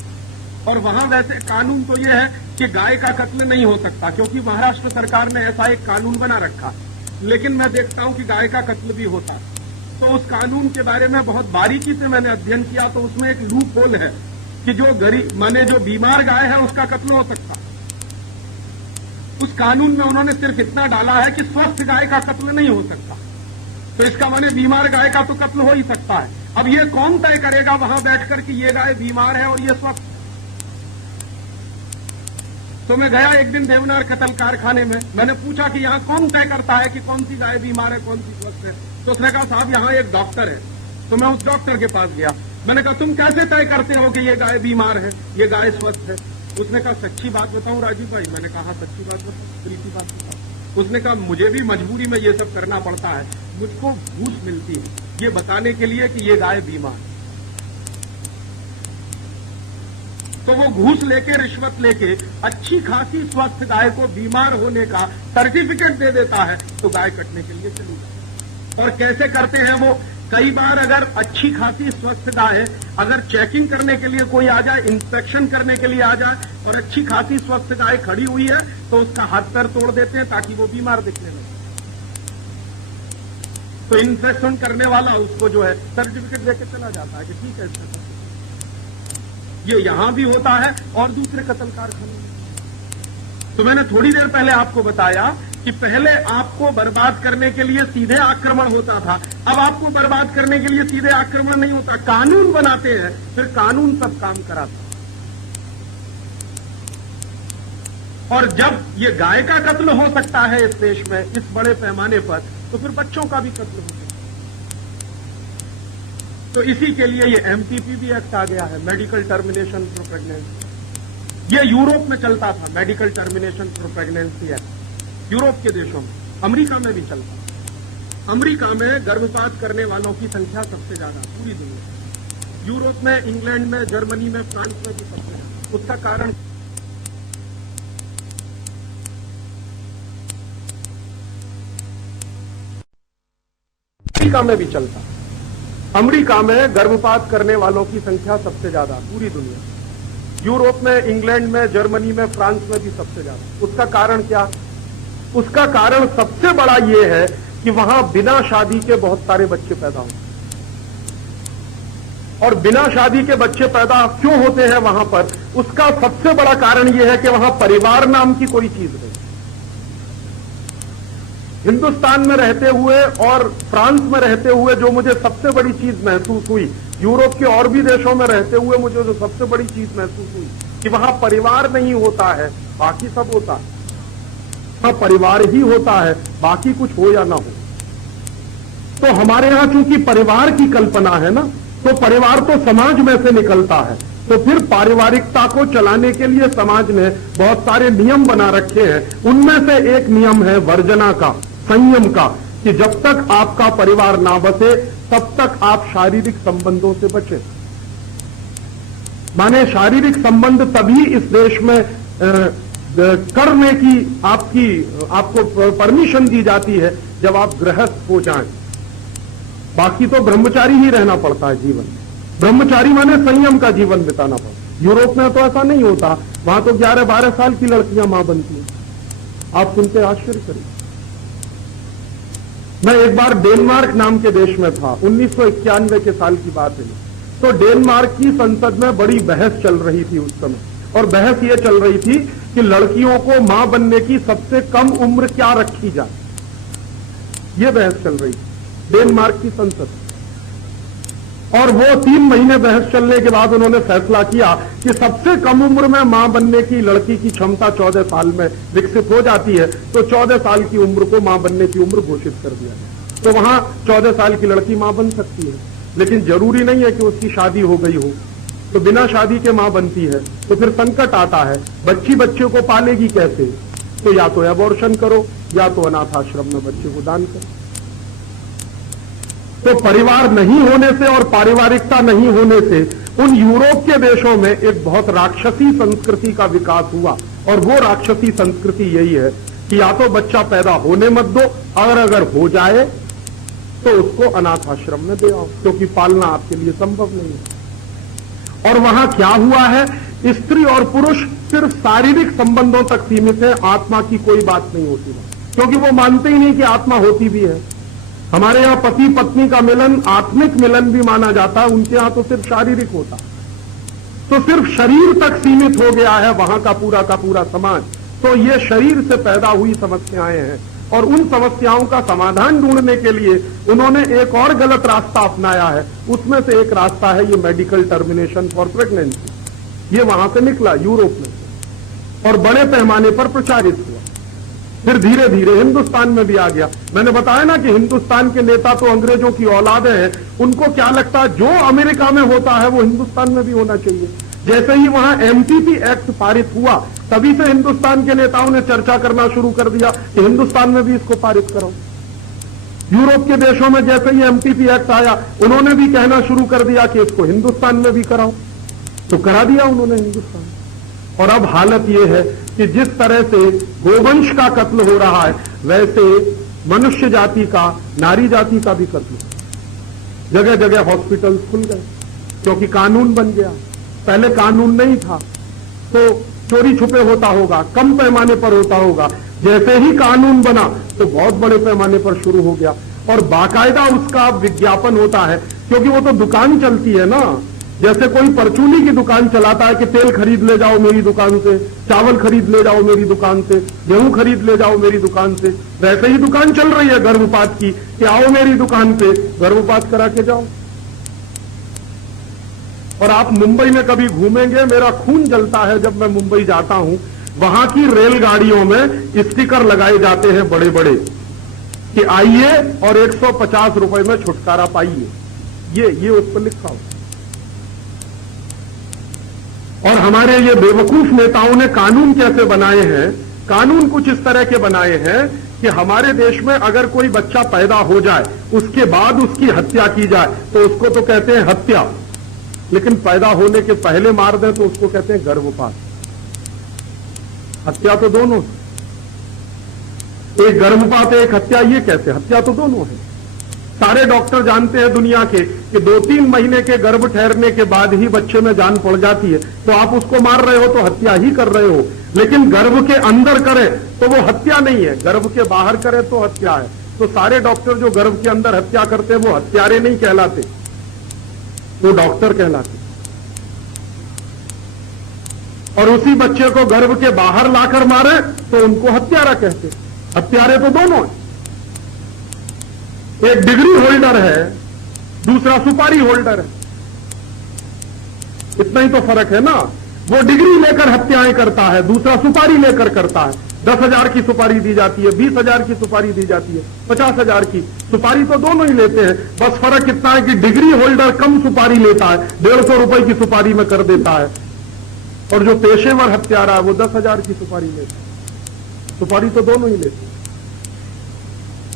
और वहां वैसे कानून तो यह है कि गाय का कत्ल नहीं हो सकता क्योंकि महाराष्ट्र सरकार ने ऐसा एक कानून बना रखा। लेकिन मैं देखता हूं कि गाय का कत्ल भी होता है। तो उस कानून के बारे में बहुत बारीकी से मैंने अध्ययन किया तो उसमें एक लूप होल है कि जो गरीब माने जो बीमार गाय है उसका कत्ल हो सकता। उस कानून में उन्होंने सिर्फ इतना डाला है कि स्वस्थ गाय का कत्ल नहीं हो सकता। तो इसका माने बीमार गाय का तो कत्ल हो ही सकता है। अब ये कौन तय करेगा वहां बैठकर कि ये गाय बीमार है और ये स्वस्थ? तो मैं गया एक दिन देवनार कत्ल कारखाने में, मैंने पूछा कि यहाँ कौन तय करता है कि कौन सी गाय बीमार है कौन सी स्वस्थ है? तो उसने कहा साहब यहाँ एक डॉक्टर है। तो मैं उस डॉक्टर के पास गया, मैंने कहा तुम कैसे तय करते हो कि ये गाय बीमार है ये गाय स्वस्थ है? उसने कहा सच्ची बात बताऊं राजीव भाई? मैंने कहा सच्ची बात बताओ, प्रीति बात बताओ। उसने कहा मुझे भी मजबूरी में ये सब करना पड़ता है, मुझको घूस मिलती है ये बताने के लिए कि ये गाय बीमार है। तो वो घूस लेके रिश्वत लेके अच्छी खासी स्वस्थ गाय को बीमार होने का सर्टिफिकेट दे देता है तो गाय कटने के लिए चली जाती। और कैसे करते हैं वो? कई बार अगर अच्छी खासी स्वस्थ गाय अगर चेकिंग करने के लिए कोई आ जाए, इंस्पेक्शन करने के लिए आ जाए और अच्छी खासी स्वस्थ गाय खड़ी हुई है तो उसका हाथ पैर तोड़ देते हैं ताकि वो बीमार दिखने लगे। तो इंस्पेक्शन करने वाला उसको जो है सर्टिफिकेट देके चला जाता है कि ठीक है। ये यहां भी होता है और दूसरे कत्ल कारखानों में। तो मैंने थोड़ी देर पहले आपको बताया कि पहले आपको बर्बाद करने के लिए सीधे आक्रमण होता था, अब आपको बर्बाद करने के लिए सीधे आक्रमण नहीं होता, कानून बनाते हैं, फिर कानून सब काम कराता। और जब ये गाय का कत्ल हो सकता है इस देश में इस बड़े पैमाने पर, तो फिर बच्चों का भी कत्ल हो सकता है। तो इसी के लिए ये एमटीपी एक्ट आ गया है, मेडिकल टर्मिनेशन फॉर प्रेगनेंसी। ये यूरोप में चलता था, medical termination for pregnancy act, Europe के देशों में, अमेरिका में भी चलता। अमेरिका में गर्भपात करने वालों की संख्या सबसे ज्यादा पूरी दुनिया, यूरोप में, इंग्लैंड में, जर्मनी में, फ्रांस में भी सबसे ज्यादा। उसका कारण अमेरिका में भी चलता। अमेरिका में गर्भपात करने वालों की संख्या सबसे ज्यादा पूरी दुनिया, यूरोप में, इंग्लैंड में, जर्मनी में, फ्रांस में भी सबसे ज्यादा। उसका कारण क्या? उसका कारण सबसे बड़ा यह है कि वहां बिना शादी के बहुत सारे बच्चे पैदा होते हैं। और बिना शादी के बच्चे पैदा क्यों होते हैं वहां पर? उसका सबसे बड़ा कारण यह है कि वहां परिवार नाम की कोई चीज नहीं। हिंदुस्तान में रहते हुए और फ्रांस में रहते हुए जो मुझे सबसे बड़ी चीज महसूस हुई, यूरोप के और भी देशों में रहते हुए मुझे जो सबसे बड़ी चीज महसूस हुई कि वहां परिवार नहीं होता है, बाकी सब होता है। वहां परिवार ही होता है, बाकी कुछ हो या ना हो। तो हमारे यहां चूंकि परिवार की कल्पना है ना, तो परिवार तो समाज में से निकलता है। तो फिर पारिवारिकता को चलाने के लिए समाज ने बहुत सारे नियम बना रखे हैं। उनमें से एक नियम है वर्जना का, संयम का, कि जब तक आपका परिवार ना बसे तब तक आप शारीरिक संबंधों से बचें। माने शारीरिक संबंध तभी इस देश में करने की आपको परमिशन दी जाती है जब आप गृहस्थ हो जाएं। बाकी तो ब्रह्मचारी ही रहना पड़ता है जीवन। ब्रह्मचारी माने संयम का जीवन बिताना पड़ता है। यूरोप में तो ऐसा नहीं होता, वहां तो 11-12 साल की लड़कियां मां बनती हैं। आप सुनते आश्चर्य करिए। मैं एक बार डेनमार्क नाम के देश में था, 1991 के साल की बात है। तो डेनमार्क की संसद में बड़ी बहस चल रही थी उस समय, और बहस ये चल रही थी कि लड़कियों को मां बनने की सबसे कम उम्र क्या रखी जाए। ये बहस चल रही थी डेनमार्क की संसद। और वो 3 महीने बहस चलने के बाद उन्होंने फैसला किया कि सबसे कम उम्र में मां बनने की लड़की की क्षमता 14 साल में विकसित हो जाती है, तो 14 साल की उम्र को मां बनने की उम्र घोषित कर दिया गया। तो वहां 14 साल की लड़की मां बन सकती है, लेकिन जरूरी नहीं है कि उसकी शादी हो गई हो। तो बिना शादी के मां बनती है तो फिर संकट आता है, बच्चे को पालेगी कैसे? तो या तो एबॉर्शन करो या तो अनाथ आश्रम में बच्चे को दान करो। तो परिवार नहीं होने से और पारिवारिकता नहीं होने से उन यूरोप के देशों में एक बहुत राक्षसी संस्कृति का विकास हुआ। और वो राक्षसी संस्कृति यही है कि या तो बच्चा पैदा होने मत दो, और अगर हो जाए तो उसको अनाथ आश्रम में दे आओ, क्योंकि पालना आपके लिए संभव नहीं है। और वहां क्या हुआ है, स्त्री और पुरुष सिर्फ शारीरिक संबंधों तक सीमित है, आत्मा की कोई बात नहीं होती, क्योंकि वो मानते ही नहीं कि आत्मा होती भी है। हमारे यहां पति पत्नी का मिलन आत्मिक मिलन भी माना जाता है, उनके यहां तो सिर्फ शारीरिक होता है। तो सिर्फ शरीर तक सीमित हो गया है वहां का पूरा समाज। तो ये शरीर से पैदा हुई समस्याएं हैं, और उन समस्याओं का समाधान ढूंढने के लिए उन्होंने एक और गलत रास्ता अपनाया है। उसमें से एक रास्ता है ये मेडिकल टर्मिनेशन फॉर प्रेगनेंसी। ये वहां से निकला यूरोप में से, और बड़े पैमाने पर प्रचारित हुआ। फिर धीरे धीरे हिंदुस्तान में भी आ गया। मैंने बताया ना कि हिंदुस्तान के नेता तो अंग्रेजों की औलादे हैं। उनको क्या लगता है जो अमेरिका में होता है वो हिंदुस्तान में भी होना चाहिए। जैसे ही वहां एमटीपी एक्ट पारित हुआ, तभी से हिंदुस्तान के नेताओं ने चर्चा करना शुरू कर दिया कि हिंदुस्तान में भी इसको पारित करो। यूरोप के देशों में जैसे ही एमटीपी एक्ट आया, उन्होंने भी कहना शुरू कर दिया कि इसको हिंदुस्तान में भी कराओ। तो करा दिया उन्होंने हिंदुस्तान। और अब हालत यह है कि जिस तरह से गोवंश का कत्ल हो रहा है, वैसे मनुष्य जाति का, नारी जाति का भी कत्ल। जगह जगह हॉस्पिटल खुल गए क्योंकि कानून बन गया। पहले कानून नहीं था तो चोरी छुपे होता होगा, कम पैमाने पर होता होगा। जैसे ही कानून बना तो बहुत बड़े पैमाने पर शुरू हो गया, और बाकायदा उसका विज्ञापन होता है, क्योंकि वो तो दुकान चलती है ना। जैसे कोई परचूनी की दुकान चलाता है कि तेल खरीद ले जाओ मेरी दुकान से, चावल खरीद ले जाओ मेरी दुकान से, गेहूं खरीद ले जाओ मेरी दुकान से, वैसे ही दुकान चल रही है गर्भपात की कि आओ मेरी दुकान पे गर्भपात करा के जाओ। और आप मुंबई में कभी घूमेंगे, मेरा खून जलता है जब मैं मुंबई जाता हूं, वहां की रेलगाड़ियों में स्टिकर लगाए जाते हैं बड़े बड़े कि आइए और 150 रुपए में छुटकारा पाइए, ये उस पर लिखा हो। और हमारे ये बेवकूफ नेताओं ने कानून कैसे बनाए हैं, कानून कुछ इस तरह के बनाए हैं कि हमारे देश में अगर कोई बच्चा पैदा हो जाए उसके बाद उसकी हत्या की जाए तो उसको तो कहते हैं हत्या, लेकिन पैदा होने के पहले मार दें तो उसको कहते हैं गर्भपात। हत्या तो दोनों, एक गर्भपात है एक हत्या, ये कैसे? हत्या तो दोनों है। सारे डॉक्टर जानते हैं दुनिया के कि 2-3 महीने के गर्भ ठहरने के बाद ही बच्चे में जान पड़ जाती है, तो आप उसको मार रहे हो तो हत्या ही कर रहे हो। लेकिन गर्भ के अंदर करें तो वो हत्या नहीं है, गर्भ के बाहर करें तो हत्या है। तो सारे डॉक्टर जो गर्भ के अंदर हत्या करते हैं वो हत्यारे नहीं कहलाते, वो डॉक्टर कहलाते। और उसी बच्चे को गर्भ के बाहर लाकर मारे तो उनको हत्यारा कहते। हत्यारे तो दोनों हैं, एक डिग्री होल्डर है, दूसरा सुपारी होल्डर है, इतना ही तो फर्क है ना। वो डिग्री लेकर हत्याएं करता है, दूसरा सुपारी लेकर करता है। 10,000 की सुपारी दी जाती है, 20,000 की सुपारी दी जाती है, 50,000 की सुपारी तो दोनों ही लेते हैं। बस फर्क इतना है कि डिग्री होल्डर कम सुपारी लेता है, 150 रुपए की सुपारी में कर देता है, और जो पेशेवर हत्यारा है वो 10,000 की सुपारी लेता है। सुपारी तो दोनों ही लेते हैं।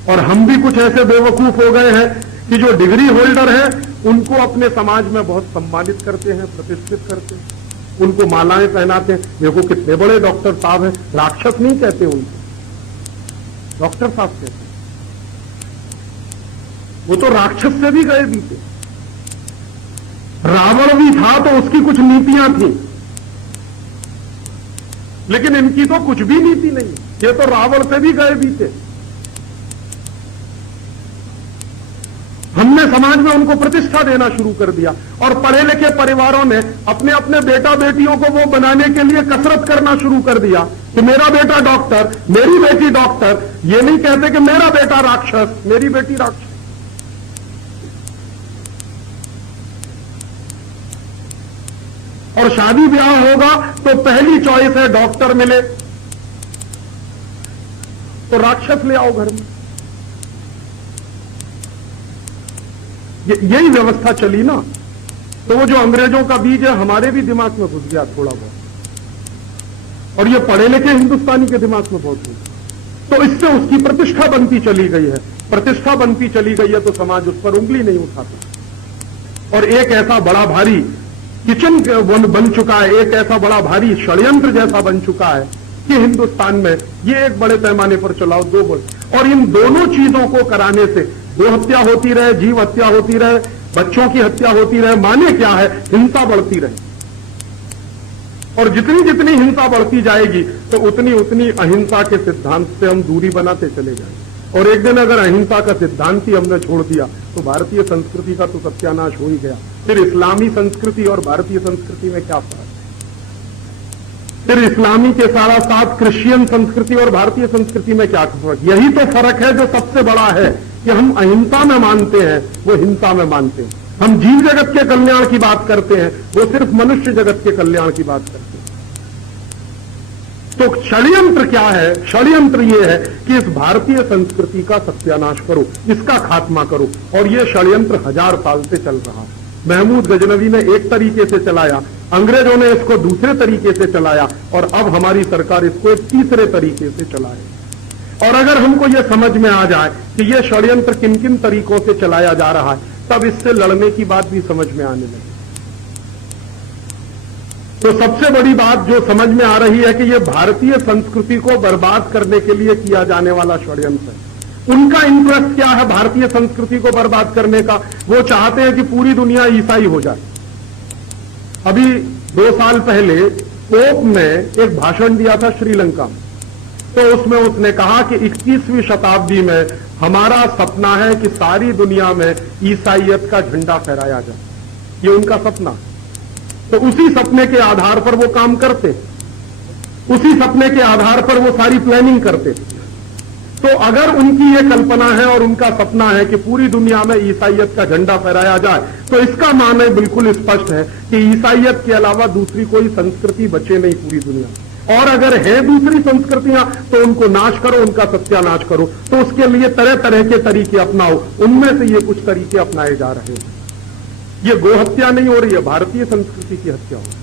और हम भी कुछ ऐसे बेवकूफ हो गए हैं कि जो डिग्री होल्डर है उनको अपने समाज में बहुत सम्मानित करते हैं, प्रतिष्ठित करते हैं, उनको मालाएं पहनाते हैं। देखो कितने बड़े डॉक्टर साहब हैं, राक्षस नहीं कहते उनको, डॉक्टर साहब कहते हैं। वो तो राक्षस से भी गए बीते। रावण भी था तो उसकी कुछ नीतियां थी, लेकिन इनकी तो कुछ भी नीति नहीं, ये तो रावण से भी गए बीते। हमने समाज में उनको प्रतिष्ठा देना शुरू कर दिया, और पढ़े लिखे परिवारों ने अपने अपने बेटा बेटियों को वो बनाने के लिए कसरत करना शुरू कर दिया कि मेरा बेटा डॉक्टर, मेरी बेटी डॉक्टर। ये नहीं कहते कि मेरा बेटा राक्षस, मेरी बेटी राक्षस। और शादी ब्याह होगा तो पहली चॉइस है डॉक्टर मिले तो राक्षस ले आओ घर में। यही व्यवस्था चली ना, तो वो जो अंग्रेजों का बीज है हमारे भी दिमाग में घुस गया थोड़ा बहुत, और ये पढ़े लिखे हिंदुस्तानी के दिमाग में बहुत घुस, तो इससे उसकी प्रतिष्ठा बनती चली गई है। प्रतिष्ठा बनती चली गई है तो समाज उस पर उंगली नहीं उठाता। और एक ऐसा बड़ा भारी किचन बन चुका है, एक ऐसा बड़ा भारी षड्यंत्र जैसा बन चुका है कि हिंदुस्तान में ये एक बड़े पैमाने पर चलाओ, दो बोल, और इन दोनों चीजों को कराने से गो हत्या होती रहे, जीव हत्या होती रहे, बच्चों की हत्या होती रहे, माने क्या है, हिंसा बढ़ती रहे। और जितनी जितनी हिंसा बढ़ती जाएगी तो उतनी उतनी अहिंसा के सिद्धांत से हम दूरी बनाते चले जाएंगे। और एक दिन अगर अहिंसा का सिद्धांत ही हमने छोड़ दिया तो भारतीय संस्कृति का तो सत्यानाश हो ही गया। फिर इस्लामी संस्कृति और भारतीय संस्कृति में क्या फर्क है? फिर इस्लामी के सारा साथ क्रिश्चियन संस्कृति और भारतीय संस्कृति में क्या फर्क? यही तो फर्क है जो सबसे बड़ा है कि हम अहिंसा में मानते हैं, वो हिंसा में मानते हैं। हम जीव जगत के कल्याण की बात करते हैं, वो सिर्फ मनुष्य जगत के कल्याण की बात करते हैं। तो षड्यंत्र क्या है? षड्यंत्र ये है कि इस भारतीय संस्कृति का सत्यानाश करो, इसका खात्मा करो। और ये षड्यंत्र 1000 साल से चल रहा है। महमूद गजनवी ने एक तरीके से चलाया, अंग्रेजों ने इसको दूसरे तरीके से चलाया, और अब हमारी सरकार इसको एक तीसरे तरीके से चलाए। और अगर हमको यह समझ में आ जाए कि यह षड्यंत्र किन किन तरीकों से चलाया जा रहा है, तब इससे लड़ने की बात भी समझ में आने लगी। तो सबसे बड़ी बात जो समझ में आ रही है कि यह भारतीय संस्कृति को बर्बाद करने के लिए किया जाने वाला षड्यंत्र है। उनका इंटरेस्ट क्या है भारतीय संस्कृति को बर्बाद करने का? वो चाहते हैं कि पूरी दुनिया ईसाई हो जाए। अभी 2 साल पहले पोप ने एक भाषण दिया था श्रीलंका में, तो उसमें उसने कहा कि 21वीं शताब्दी में हमारा सपना है कि सारी दुनिया में ईसाइयत का झंडा फहराया जाए। ये उनका सपना। तो उसी सपने के आधार पर वो काम करते, उसी सपने के आधार पर वो सारी प्लानिंग करते। तो अगर उनकी ये कल्पना है और उनका सपना है कि पूरी दुनिया में ईसाइयत का झंडा फहराया जाए, तो इसका माने बिल्कुल स्पष्ट है कि ईसाइयत के अलावा दूसरी कोई संस्कृति बचे नहीं पूरी दुनिया में। और अगर है दूसरी संस्कृतियां तो उनको नाश करो, उनका सत्यानाश करो। तो उसके लिए तरह तरह के तरीके अपनाओ। उनमें से ये कुछ तरीके अपनाए जा रहे हैं। ये गो हत्या नहीं हो रही है, भारतीय संस्कृति की हत्या हो रही है।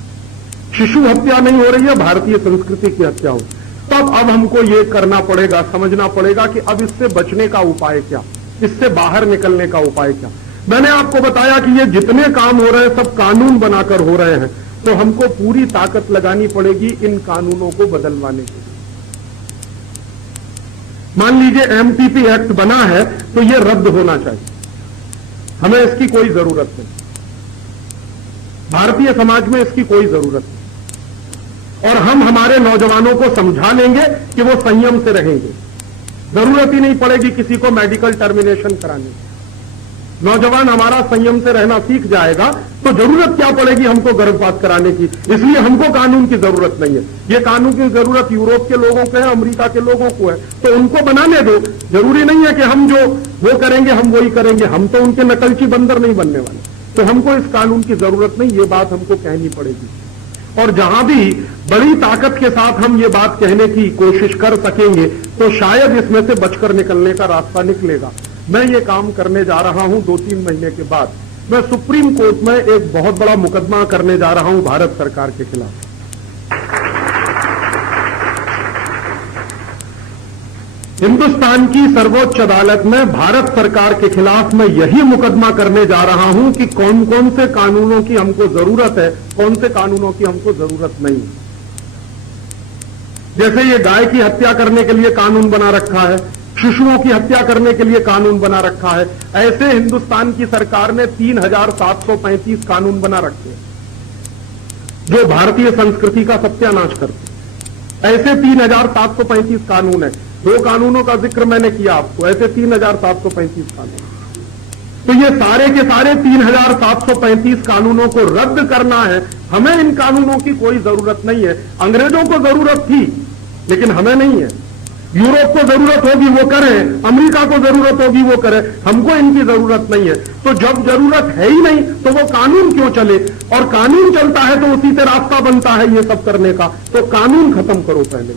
शिशु हत्या नहीं हो रही है, भारतीय संस्कृति की हत्या हो। तब अब हमको ये करना पड़ेगा, समझना पड़ेगा कि अब इससे बचने का उपाय क्या, इससे बाहर निकलने का उपाय क्या। मैंने आपको बताया कि ये जितने काम हो रहे हैं सब कानून बनाकर हो रहे हैं, तो हमको पूरी ताकत लगानी पड़ेगी इन कानूनों को बदलवाने के लिए। मान लीजिए एमपीपी एक्ट बना है तो ये रद्द होना चाहिए, हमें इसकी कोई जरूरत नहीं, भारतीय समाज में इसकी कोई जरूरत नहीं। और हम हमारे नौजवानों को समझा लेंगे कि वो संयम से रहेंगे। जरूरत ही नहीं पड़ेगी किसी को मेडिकल टर्मिनेशन कराने की। नौजवान हमारा संयम से रहना सीख जाएगा तो जरूरत क्या पड़ेगी हमको गर्भपात कराने की। इसलिए हमको कानून की जरूरत नहीं है। ये कानून की जरूरत यूरोप के लोगों को है, अमेरिका के लोगों को है, तो उनको बनाने दो। जरूरी नहीं है कि हम जो वो करेंगे हम वही करेंगे। हम तो उनके नकलची बंदर नहीं बनने वाले, तो हमको इस कानून की जरूरत नहीं। ये बात हमको कहनी पड़ेगी। और जहां भी बड़ी ताकत के साथ हम ये बात कहने की कोशिश कर सकेंगे तो शायद इसमें से बचकर निकलने का रास्ता निकलेगा। मैं ये काम करने जा रहा हूं 2-3 महीने के बाद। मैं सुप्रीम कोर्ट में एक बहुत बड़ा मुकदमा करने जा रहा हूं भारत सरकार के खिलाफ। हिंदुस्तान की सर्वोच्च अदालत में भारत सरकार के खिलाफ मैं यही मुकदमा करने जा रहा हूं कि कौन कौन से कानूनों की हमको जरूरत है, कौन से कानूनों की हमको जरूरत नहीं। जैसे ये गाय की हत्या करने के लिए कानून बना रखा है, शिशुओं की हत्या करने के लिए कानून बना रखा है, ऐसे हिंदुस्तान की सरकार ने 3735 कानून बना रखे हैं जो भारतीय संस्कृति का सत्यानाश करते। ऐसे 3735 कानून है। 2 कानूनों का जिक्र मैंने किया आपको, ऐसे 3735 कानून। तो ये सारे के सारे 3735 कानूनों को रद्द करना है। हमें इन कानूनों की कोई जरूरत नहीं है। अंग्रेजों को जरूरत थी लेकिन हमें नहीं है। यूरोप को जरूरत होगी वो करें, अमेरिका को जरूरत होगी वो करें, हमको इनकी जरूरत नहीं है। तो जब जरूरत है ही नहीं तो वो कानून क्यों चले? और कानून चलता है तो उसी से रास्ता बनता है ये सब करने का। तो कानून खत्म करो पहले।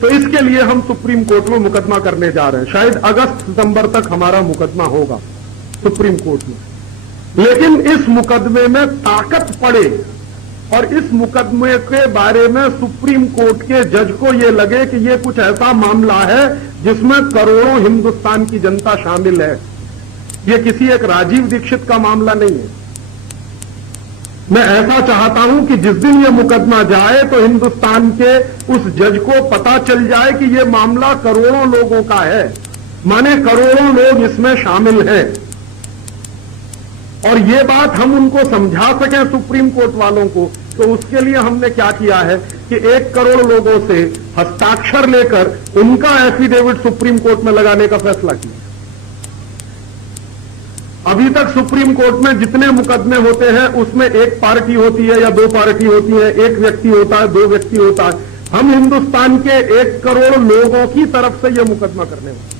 तो इसके लिए हम सुप्रीम कोर्ट में मुकदमा करने जा रहे हैं। शायद अगस्त-सितंबर तक हमारा मुकदमा होगा सुप्रीम कोर्ट में। लेकिन इस मुकदमे में ताकत पड़े और इस मुकदमे के बारे में सुप्रीम कोर्ट के जज को यह लगे कि यह कुछ ऐसा मामला है जिसमें करोड़ों हिंदुस्तान की जनता शामिल है। यह किसी एक राजीव दीक्षित का मामला नहीं है। मैं ऐसा चाहता हूं कि जिस दिन यह मुकदमा जाए तो हिंदुस्तान के उस जज को पता चल जाए कि यह मामला करोड़ों लोगों का है, माने करोड़ों लोग इसमें शामिल हैं। और ये बात हम उनको समझा सकें सुप्रीम कोर्ट वालों को, तो उसके लिए हमने क्या किया है कि 1 करोड़ लोगों से हस्ताक्षर लेकर उनका एफिडेविट सुप्रीम कोर्ट में लगाने का फैसला किया। अभी तक सुप्रीम कोर्ट में जितने मुकदमे होते हैं उसमें 1 पार्टी होती है या 2 पार्टी होती है, 1 व्यक्ति होता है, 2 व्यक्ति होता है। हम हिंदुस्तान के 1 करोड़ लोगों की तरफ से यह मुकदमा करने वाले।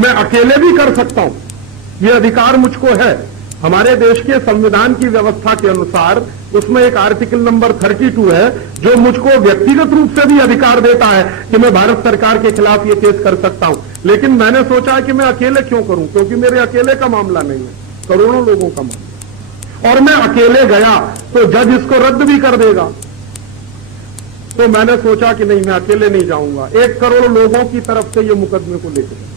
मैं अकेले भी कर सकता हूं, यह अधिकार मुझको है। हमारे देश के संविधान की व्यवस्था के अनुसार उसमें एक आर्टिकल नंबर 32 है जो मुझको व्यक्तिगत रूप से भी अधिकार देता है कि मैं भारत सरकार के खिलाफ ये केस कर सकता हूं। लेकिन मैंने सोचा कि मैं अकेले क्यों करूं, क्योंकि मेरे अकेले का मामला नहीं है, करोड़ों लोगों का मामला। और मैं अकेले गया तो जज इसको रद्द भी कर देगा। तो मैंने सोचा कि नहीं, मैं अकेले नहीं जाऊंगा, 1 करोड़ लोगों की तरफ से ये मुकदमे को लेकर।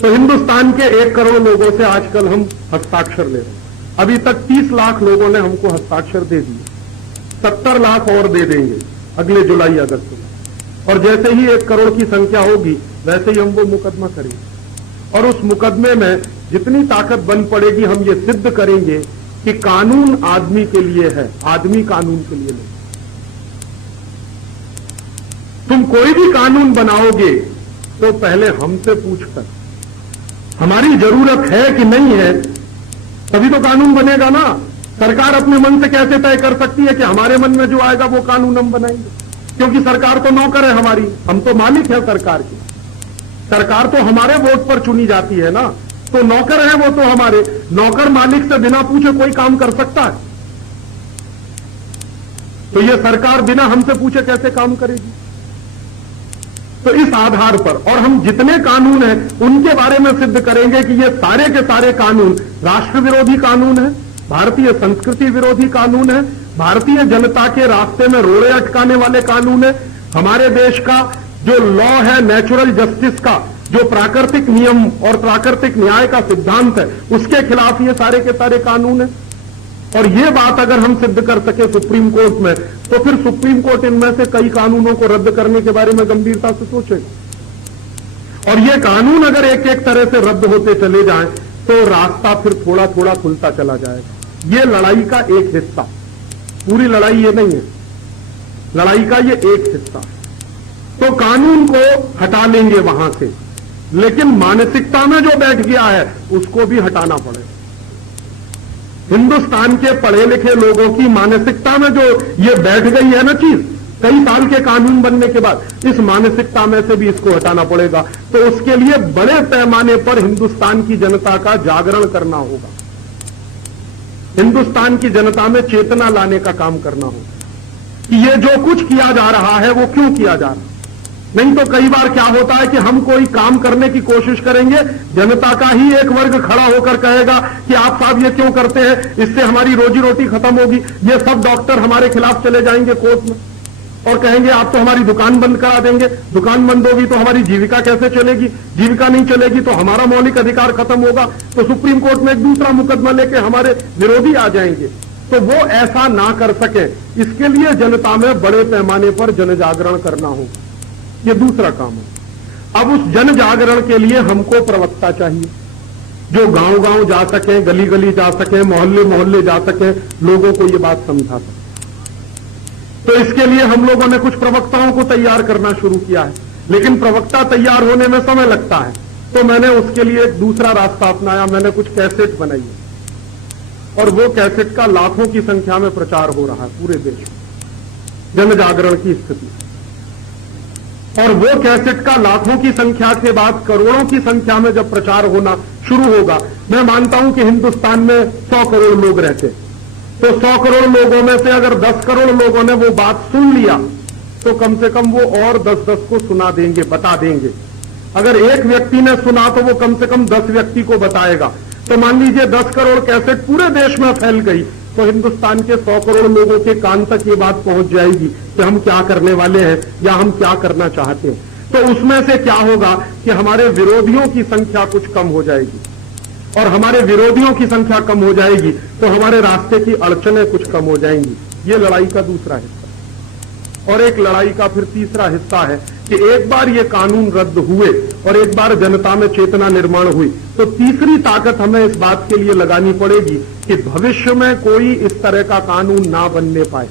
तो हिंदुस्तान के 1 करोड़ लोगों से आजकल हम हस्ताक्षर ले रहे हैं। अभी तक 30 लाख लोगों ने हमको हस्ताक्षर दे दिए, 70 लाख और दे देंगे अगले जुलाई अगस्त में। और जैसे ही 1 करोड़ की संख्या होगी वैसे ही हम वो मुकदमा करेंगे। और उस मुकदमे में जितनी ताकत बन पड़ेगी हम ये सिद्ध करेंगे कि कानून आदमी के लिए है, आदमी कानून के लिए नहीं। तुम कोई भी कानून बनाओगे तो पहले हमसे पूछकर, हमारी जरूरत है कि नहीं है, तभी तो कानून बनेगा ना। सरकार अपने मन से कैसे तय कर सकती है कि हमारे मन में जो आएगा वो कानून हम बनाएंगे? क्योंकि सरकार तो नौकर है हमारी, हम तो मालिक है सरकार की। सरकार तो हमारे वोट पर चुनी जाती है ना, तो नौकर है वो तो हमारे। नौकर मालिक से बिना पूछे कोई काम कर सकता है? तो ये सरकार बिना हमसे पूछे कैसे काम करेगी? तो इस आधार पर और हम जितने कानून हैं उनके बारे में सिद्ध करेंगे कि ये सारे के सारे कानून राष्ट्र विरोधी कानून है, भारतीय संस्कृति विरोधी कानून है, भारतीय जनता के रास्ते में रोड़े अटकाने वाले कानून है। हमारे देश का जो लॉ है, नेचुरल जस्टिस का जो प्राकृतिक नियम और प्राकृतिक न्याय का सिद्धांत है, उसके खिलाफ ये सारे के सारे कानून है। और ये बात अगर हम सिद्ध कर सके सुप्रीम कोर्ट में, तो फिर सुप्रीम कोर्ट इनमें से कई कानूनों को रद्द करने के बारे में गंभीरता से सोचेगा। और ये कानून अगर एक एक तरह से रद्द होते चले जाएं, तो रास्ता फिर थोड़ा थोड़ा खुलता चला जाएगा। ये लड़ाई का एक हिस्सा, पूरी लड़ाई ये नहीं है, लड़ाई का ये एक हिस्सा। तो कानून को हटा लेंगे वहां से, लेकिन मानसिकता में जो बैठ गया है उसको भी हटाना पड़ेगा। हिंदुस्तान के पढ़े लिखे लोगों की मानसिकता में जो ये बैठ गई है ना चीज, कई साल के कानून बनने के बाद, इस मानसिकता में से भी इसको हटाना पड़ेगा। तो उसके लिए बड़े पैमाने पर हिंदुस्तान की जनता का जागरण करना होगा, हिंदुस्तान की जनता में चेतना लाने का काम करना होगा कि ये जो कुछ किया जा रहा है वो क्यों किया जा रहा है। नहीं तो कई बार क्या होता है कि हम कोई काम करने की कोशिश करेंगे, जनता का ही एक वर्ग खड़ा होकर कहेगा कि आप साहब ये क्यों करते हैं, इससे हमारी रोजी रोटी खत्म होगी। ये सब डॉक्टर हमारे खिलाफ चले जाएंगे कोर्ट में और कहेंगे आप तो हमारी दुकान बंद करा देंगे, दुकान बंद होगी तो हमारी जीविका कैसे चलेगी, जीविका नहीं चलेगी तो हमारा मौलिक अधिकार खत्म होगा। तो सुप्रीम कोर्ट में एक दूसरा मुकदमा लेके हमारे विरोधी आ जाएंगे। तो वो ऐसा ना कर सके, इसके लिए जनता में बड़े पैमाने पर जन जागरण करना होगा, ये दूसरा काम है। अब उस जन जागरण के लिए हमको प्रवक्ता चाहिए जो गांव गांव जा सके, गली गली जा सके, मोहल्ले मोहल्ले जा सके, लोगों को ये बात समझा सके। तो इसके लिए हम लोगों ने कुछ प्रवक्ताओं को तैयार करना शुरू किया है, लेकिन प्रवक्ता तैयार होने में समय लगता है। तो मैंने उसके लिए एक दूसरा रास्ता अपनाया, मैंने कुछ कैसेट बनाई है और वो कैसेट का लाखों की संख्या में प्रचार हो रहा है पूरे देश में, जन जागरण की स्थिति। और वो कैसेट का लाखों की संख्या के बाद करोड़ों की संख्या में जब प्रचार होना शुरू होगा, मैं मानता हूं कि हिंदुस्तान में 100 करोड़ लोग रहते, तो 100 करोड़ लोगों में से अगर 10 करोड़ लोगों ने वो बात सुन लिया, तो कम से कम वो और 10-10 को सुना देंगे, बता देंगे। अगर एक व्यक्ति ने सुना तो वो कम से कम 10 व्यक्ति को बताएगा। तो मान लीजिए 10 करोड़ कैसेट पूरे देश में फैल गई, तो हिंदुस्तान के 100 करोड़ लोगों के कान तक ये बात पहुंच जाएगी कि हम क्या करने वाले हैं या हम क्या करना चाहते हैं। तो उसमें से क्या होगा कि हमारे विरोधियों की संख्या कुछ कम हो जाएगी, और हमारे विरोधियों की संख्या कम हो जाएगी तो हमारे रास्ते की अड़चनें कुछ कम हो जाएंगी। ये लड़ाई का दूसरा हिस्सा। और एक लड़ाई का फिर तीसरा हिस्सा है कि एक बार ये कानून रद्द हुए और एक बार जनता में चेतना निर्माण हुई, तो तीसरी ताकत हमें इस बात के लिए लगानी पड़ेगी कि भविष्य में कोई इस तरह का कानून ना बनने पाए।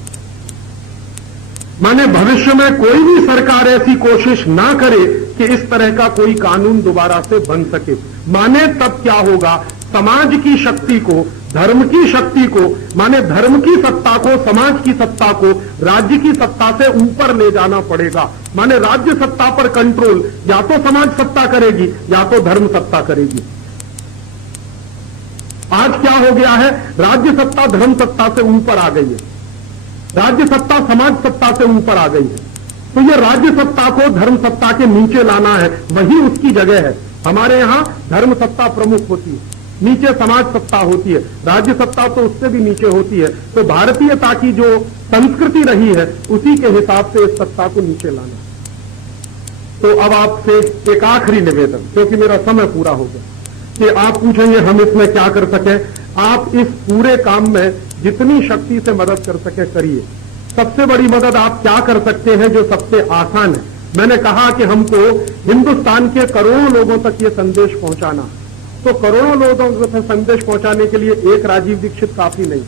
माने भविष्य में कोई भी सरकार ऐसी कोशिश ना करे कि इस तरह का कोई कानून दोबारा से बन सके। माने तब क्या होगा, समाज की शक्ति को, धर्म की शक्ति को, माने धर्म की सत्ता को, समाज की सत्ता को राज्य की सत्ता से ऊपर ले जाना पड़ेगा। माने राज्य सत्ता पर कंट्रोल या तो समाज सत्ता करेगी या तो धर्म सत्ता करेगी। आज क्या हो गया है, राज्य सत्ता धर्म सत्ता से ऊपर आ गई है, राज्य सत्ता समाज सत्ता से ऊपर आ गई है। तो ये राज्य सत्ता को धर्म सत्ता के नीचे लाना है, वही उसकी जगह है। हमारे यहां धर्म सत्ता प्रमुख होती है, नीचे समाज सत्ता होती है, राज्य सत्ता तो उससे भी नीचे होती है। तो भारतीयता की जो संस्कृति रही है उसी के हिसाब से इस सत्ता को नीचे लाना। तो अब आपसे एक आखिरी निवेदन, क्योंकि मेरा समय पूरा हो गया, कि आप पूछेंगे हम इसमें क्या कर सकें। आप इस पूरे काम में जितनी शक्ति से मदद कर सके करिए। सबसे बड़ी मदद आप क्या कर सकते हैं जो सबसे आसान है, मैंने कहा कि हमको हिंदुस्तान के करोड़ों लोगों तक ये संदेश पहुंचाना। तो करोड़ों लोगों तक संदेश पहुंचाने के लिए एक राजीव दीक्षित काफी नहीं,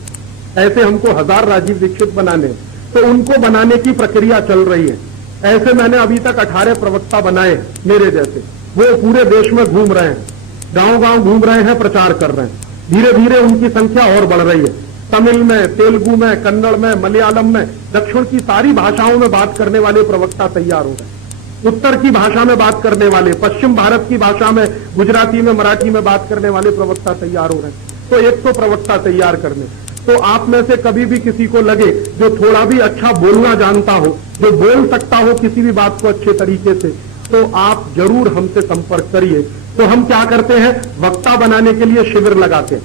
ऐसे हमको 1000 राजीव दीक्षित बनाने। तो उनको बनाने की प्रक्रिया चल रही है। ऐसे मैंने अभी तक 18 प्रवक्ता बनाए मेरे जैसे, वो पूरे देश में घूम रहे हैं। गांव गांव घूम रहे हैं, प्रचार कर रहे हैं। धीरे धीरे उनकी संख्या और बढ़ रही है। तमिल में, तेलुगु में, कन्नड़ में, मलयालम में, दक्षिण की सारी भाषाओं में बात करने वाले प्रवक्ता तैयार हो गए। उत्तर की भाषा में बात करने वाले, पश्चिम भारत की भाषा में, गुजराती में, मराठी में बात करने वाले प्रवक्ता तैयार हो रहे हैं। तो एक तो प्रवक्ता तैयार करने, तो आप में से कभी भी किसी को लगे जो थोड़ा भी अच्छा बोलना जानता हो, जो बोल सकता हो किसी भी बात को अच्छे तरीके से, तो आप जरूर हमसे संपर्क करिए। तो हम क्या करते हैं, वक्ता बनाने के लिए शिविर लगाते हैं।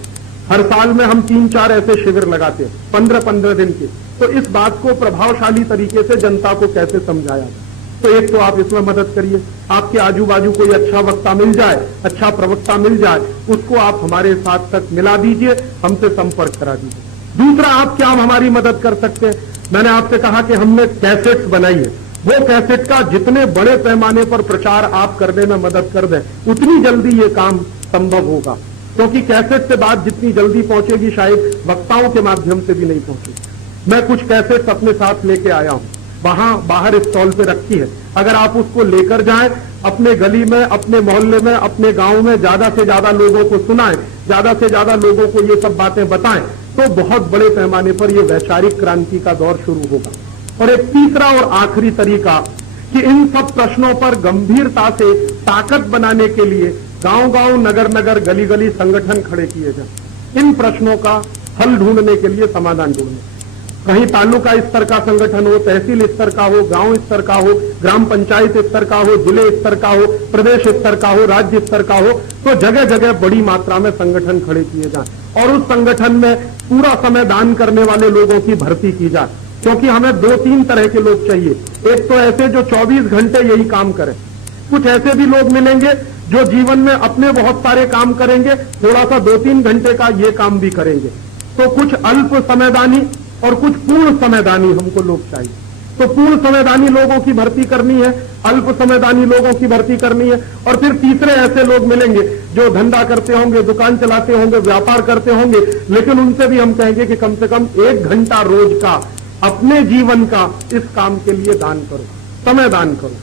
हर साल में हम 3-4 ऐसे शिविर लगाते हैं, 15-15 दिन के। तो इस बात को प्रभावशाली तरीके से जनता को कैसे समझाया, तो एक तो आप इसमें मदद करिए। आपके आजू बाजू कोई अच्छा वक्ता मिल जाए, अच्छा प्रवक्ता मिल जाए, उसको आप हमारे साथ तक मिला दीजिए, हमसे संपर्क करा दीजिए। दूसरा, आप क्या हमारी मदद कर सकते हैं, मैंने आपसे कहा कि हमने कैसेट्स बनाई है। वो कैसेट का जितने बड़े पैमाने पर प्रचार आप करने में मदद कर दें, उतनी जल्दी ये काम संभव होगा। क्योंकि कैसेट से बात जितनी जल्दी पहुंचेगी, शायद वक्ताओं के माध्यम से भी नहीं पहुंचेगी। मैं कुछ कैसेट्स अपने साथ लेके आया हूं, वहां बाहर स्टॉल पे रखी है। अगर आप उसको लेकर जाएं, अपने गली में, अपने मोहल्ले में, अपने गांव में ज्यादा से ज्यादा लोगों को सुनाएं, ज्यादा से ज्यादा लोगों को ये सब बातें बताएं, तो बहुत बड़े पैमाने पर यह वैचारिक क्रांति का दौर शुरू होगा। और एक तीसरा और आखिरी तरीका कि इन सब प्रश्नों पर गंभीरता से ताकत बनाने के लिए गांव गांव, नगर नगर, गली गली संगठन खड़े किए जाए। इन प्रश्नों का हल ढूंढने के लिए, समाधान ढूंढने, कहीं तालुका स्तर का संगठन हो, तहसील स्तर का हो, गांव स्तर का हो, ग्राम पंचायत स्तर का हो, जिले स्तर का हो, प्रदेश स्तर का हो, राज्य स्तर का हो, तो जगह जगह बड़ी मात्रा में संगठन खड़े किए जाएं और उस संगठन में पूरा समय दान करने वाले लोगों की भर्ती की जाए। क्योंकि हमें 2-3 तरह के लोग चाहिए। एक तो ऐसे जो 24 घंटे यही काम करें, कुछ ऐसे भी लोग मिलेंगे जो जीवन में अपने बहुत सारे काम करेंगे, थोड़ा सा 2-3 घंटे का ये काम भी करेंगे। तो कुछ अल्प समयदानी और कुछ पूर्ण समयदानी हमको लोग चाहिए। तो पूर्ण समयदानी लोगों की भर्ती करनी है, अल्प समयदानी लोगों की भर्ती करनी है, और फिर तीसरे ऐसे लोग मिलेंगे जो धंधा करते होंगे, दुकान चलाते होंगे, व्यापार करते होंगे, लेकिन उनसे भी हम कहेंगे कि कम से कम 1 घंटा रोज का अपने जीवन का इस काम के लिए दान करो, समय दान करो।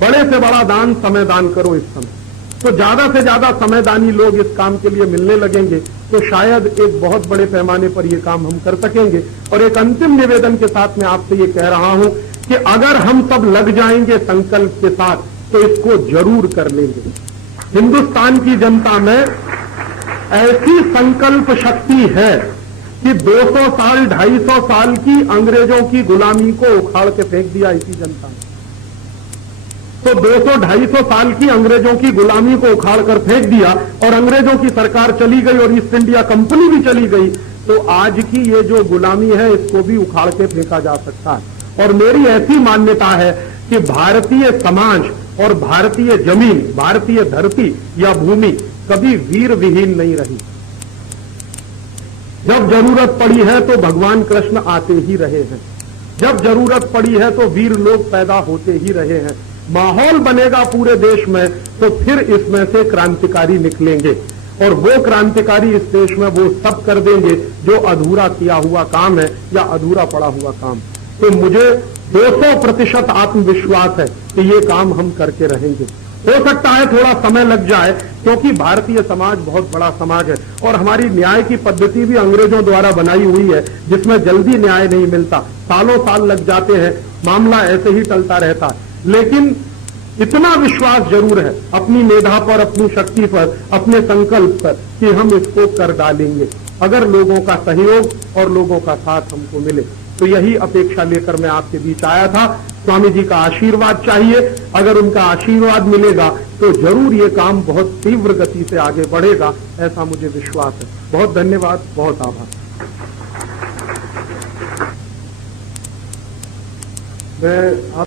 बड़े से बड़ा दान समय दान करो इस समय। तो ज्यादा से ज्यादा समयदानी लोग इस काम के लिए मिलने लगेंगे, तो शायद एक बहुत बड़े पैमाने पर यह काम हम कर सकेंगे। और एक अंतिम निवेदन के साथ मैं आपसे ये कह रहा हूं कि अगर हम सब लग जाएंगे संकल्प के साथ, तो इसको जरूर कर लेंगे। हिंदुस्तान की जनता में ऐसी संकल्प शक्ति है कि 200 साल, 250 साल की अंग्रेजों की गुलामी को उखाड़ के फेंक दिया इसी जनता ने। तो 200-250 साल की अंग्रेजों की गुलामी को उखाड़ कर फेंक दिया और अंग्रेजों की सरकार चली गई और ईस्ट इंडिया कंपनी भी चली गई, तो आज की ये जो गुलामी है इसको भी उखाड़ के फेंका जा सकता है। और मेरी ऐसी मान्यता है कि भारतीय समाज और भारतीय जमीन, भारतीय धरती या भूमि कभी वीर विहीन नहीं रही। जब जरूरत पड़ी है तो भगवान कृष्ण आते ही रहे हैं, जब जरूरत पड़ी है तो वीर लोग पैदा होते ही रहे हैं। माहौल बनेगा पूरे देश में तो फिर इसमें से क्रांतिकारी निकलेंगे, और वो क्रांतिकारी इस देश में वो सब कर देंगे जो अधूरा किया हुआ काम है या अधूरा पड़ा हुआ काम। तो मुझे 200% आत्मविश्वास है कि ये काम हम करके रहेंगे। हो सकता है थोड़ा समय लग जाए, क्योंकि भारतीय समाज बहुत बड़ा समाज है और हमारी न्याय की पद्धति भी अंग्रेजों द्वारा बनाई हुई है, जिसमें जल्दी न्याय नहीं मिलता, सालों साल लग जाते हैं, मामला ऐसे ही चलता रहता है। लेकिन इतना विश्वास जरूर है अपनी मेधा पर, अपनी शक्ति पर, अपने संकल्प पर कि हम इसको कर डालेंगे, अगर लोगों का सहयोग और लोगों का साथ हमको मिले। तो यही अपेक्षा लेकर मैं आपके बीच आया था। स्वामी जी का आशीर्वाद चाहिए, अगर उनका आशीर्वाद मिलेगा तो जरूर ये काम बहुत तीव्र गति से आगे बढ़ेगा, ऐसा मुझे विश्वास है। बहुत धन्यवाद, बहुत आभार। मैं आप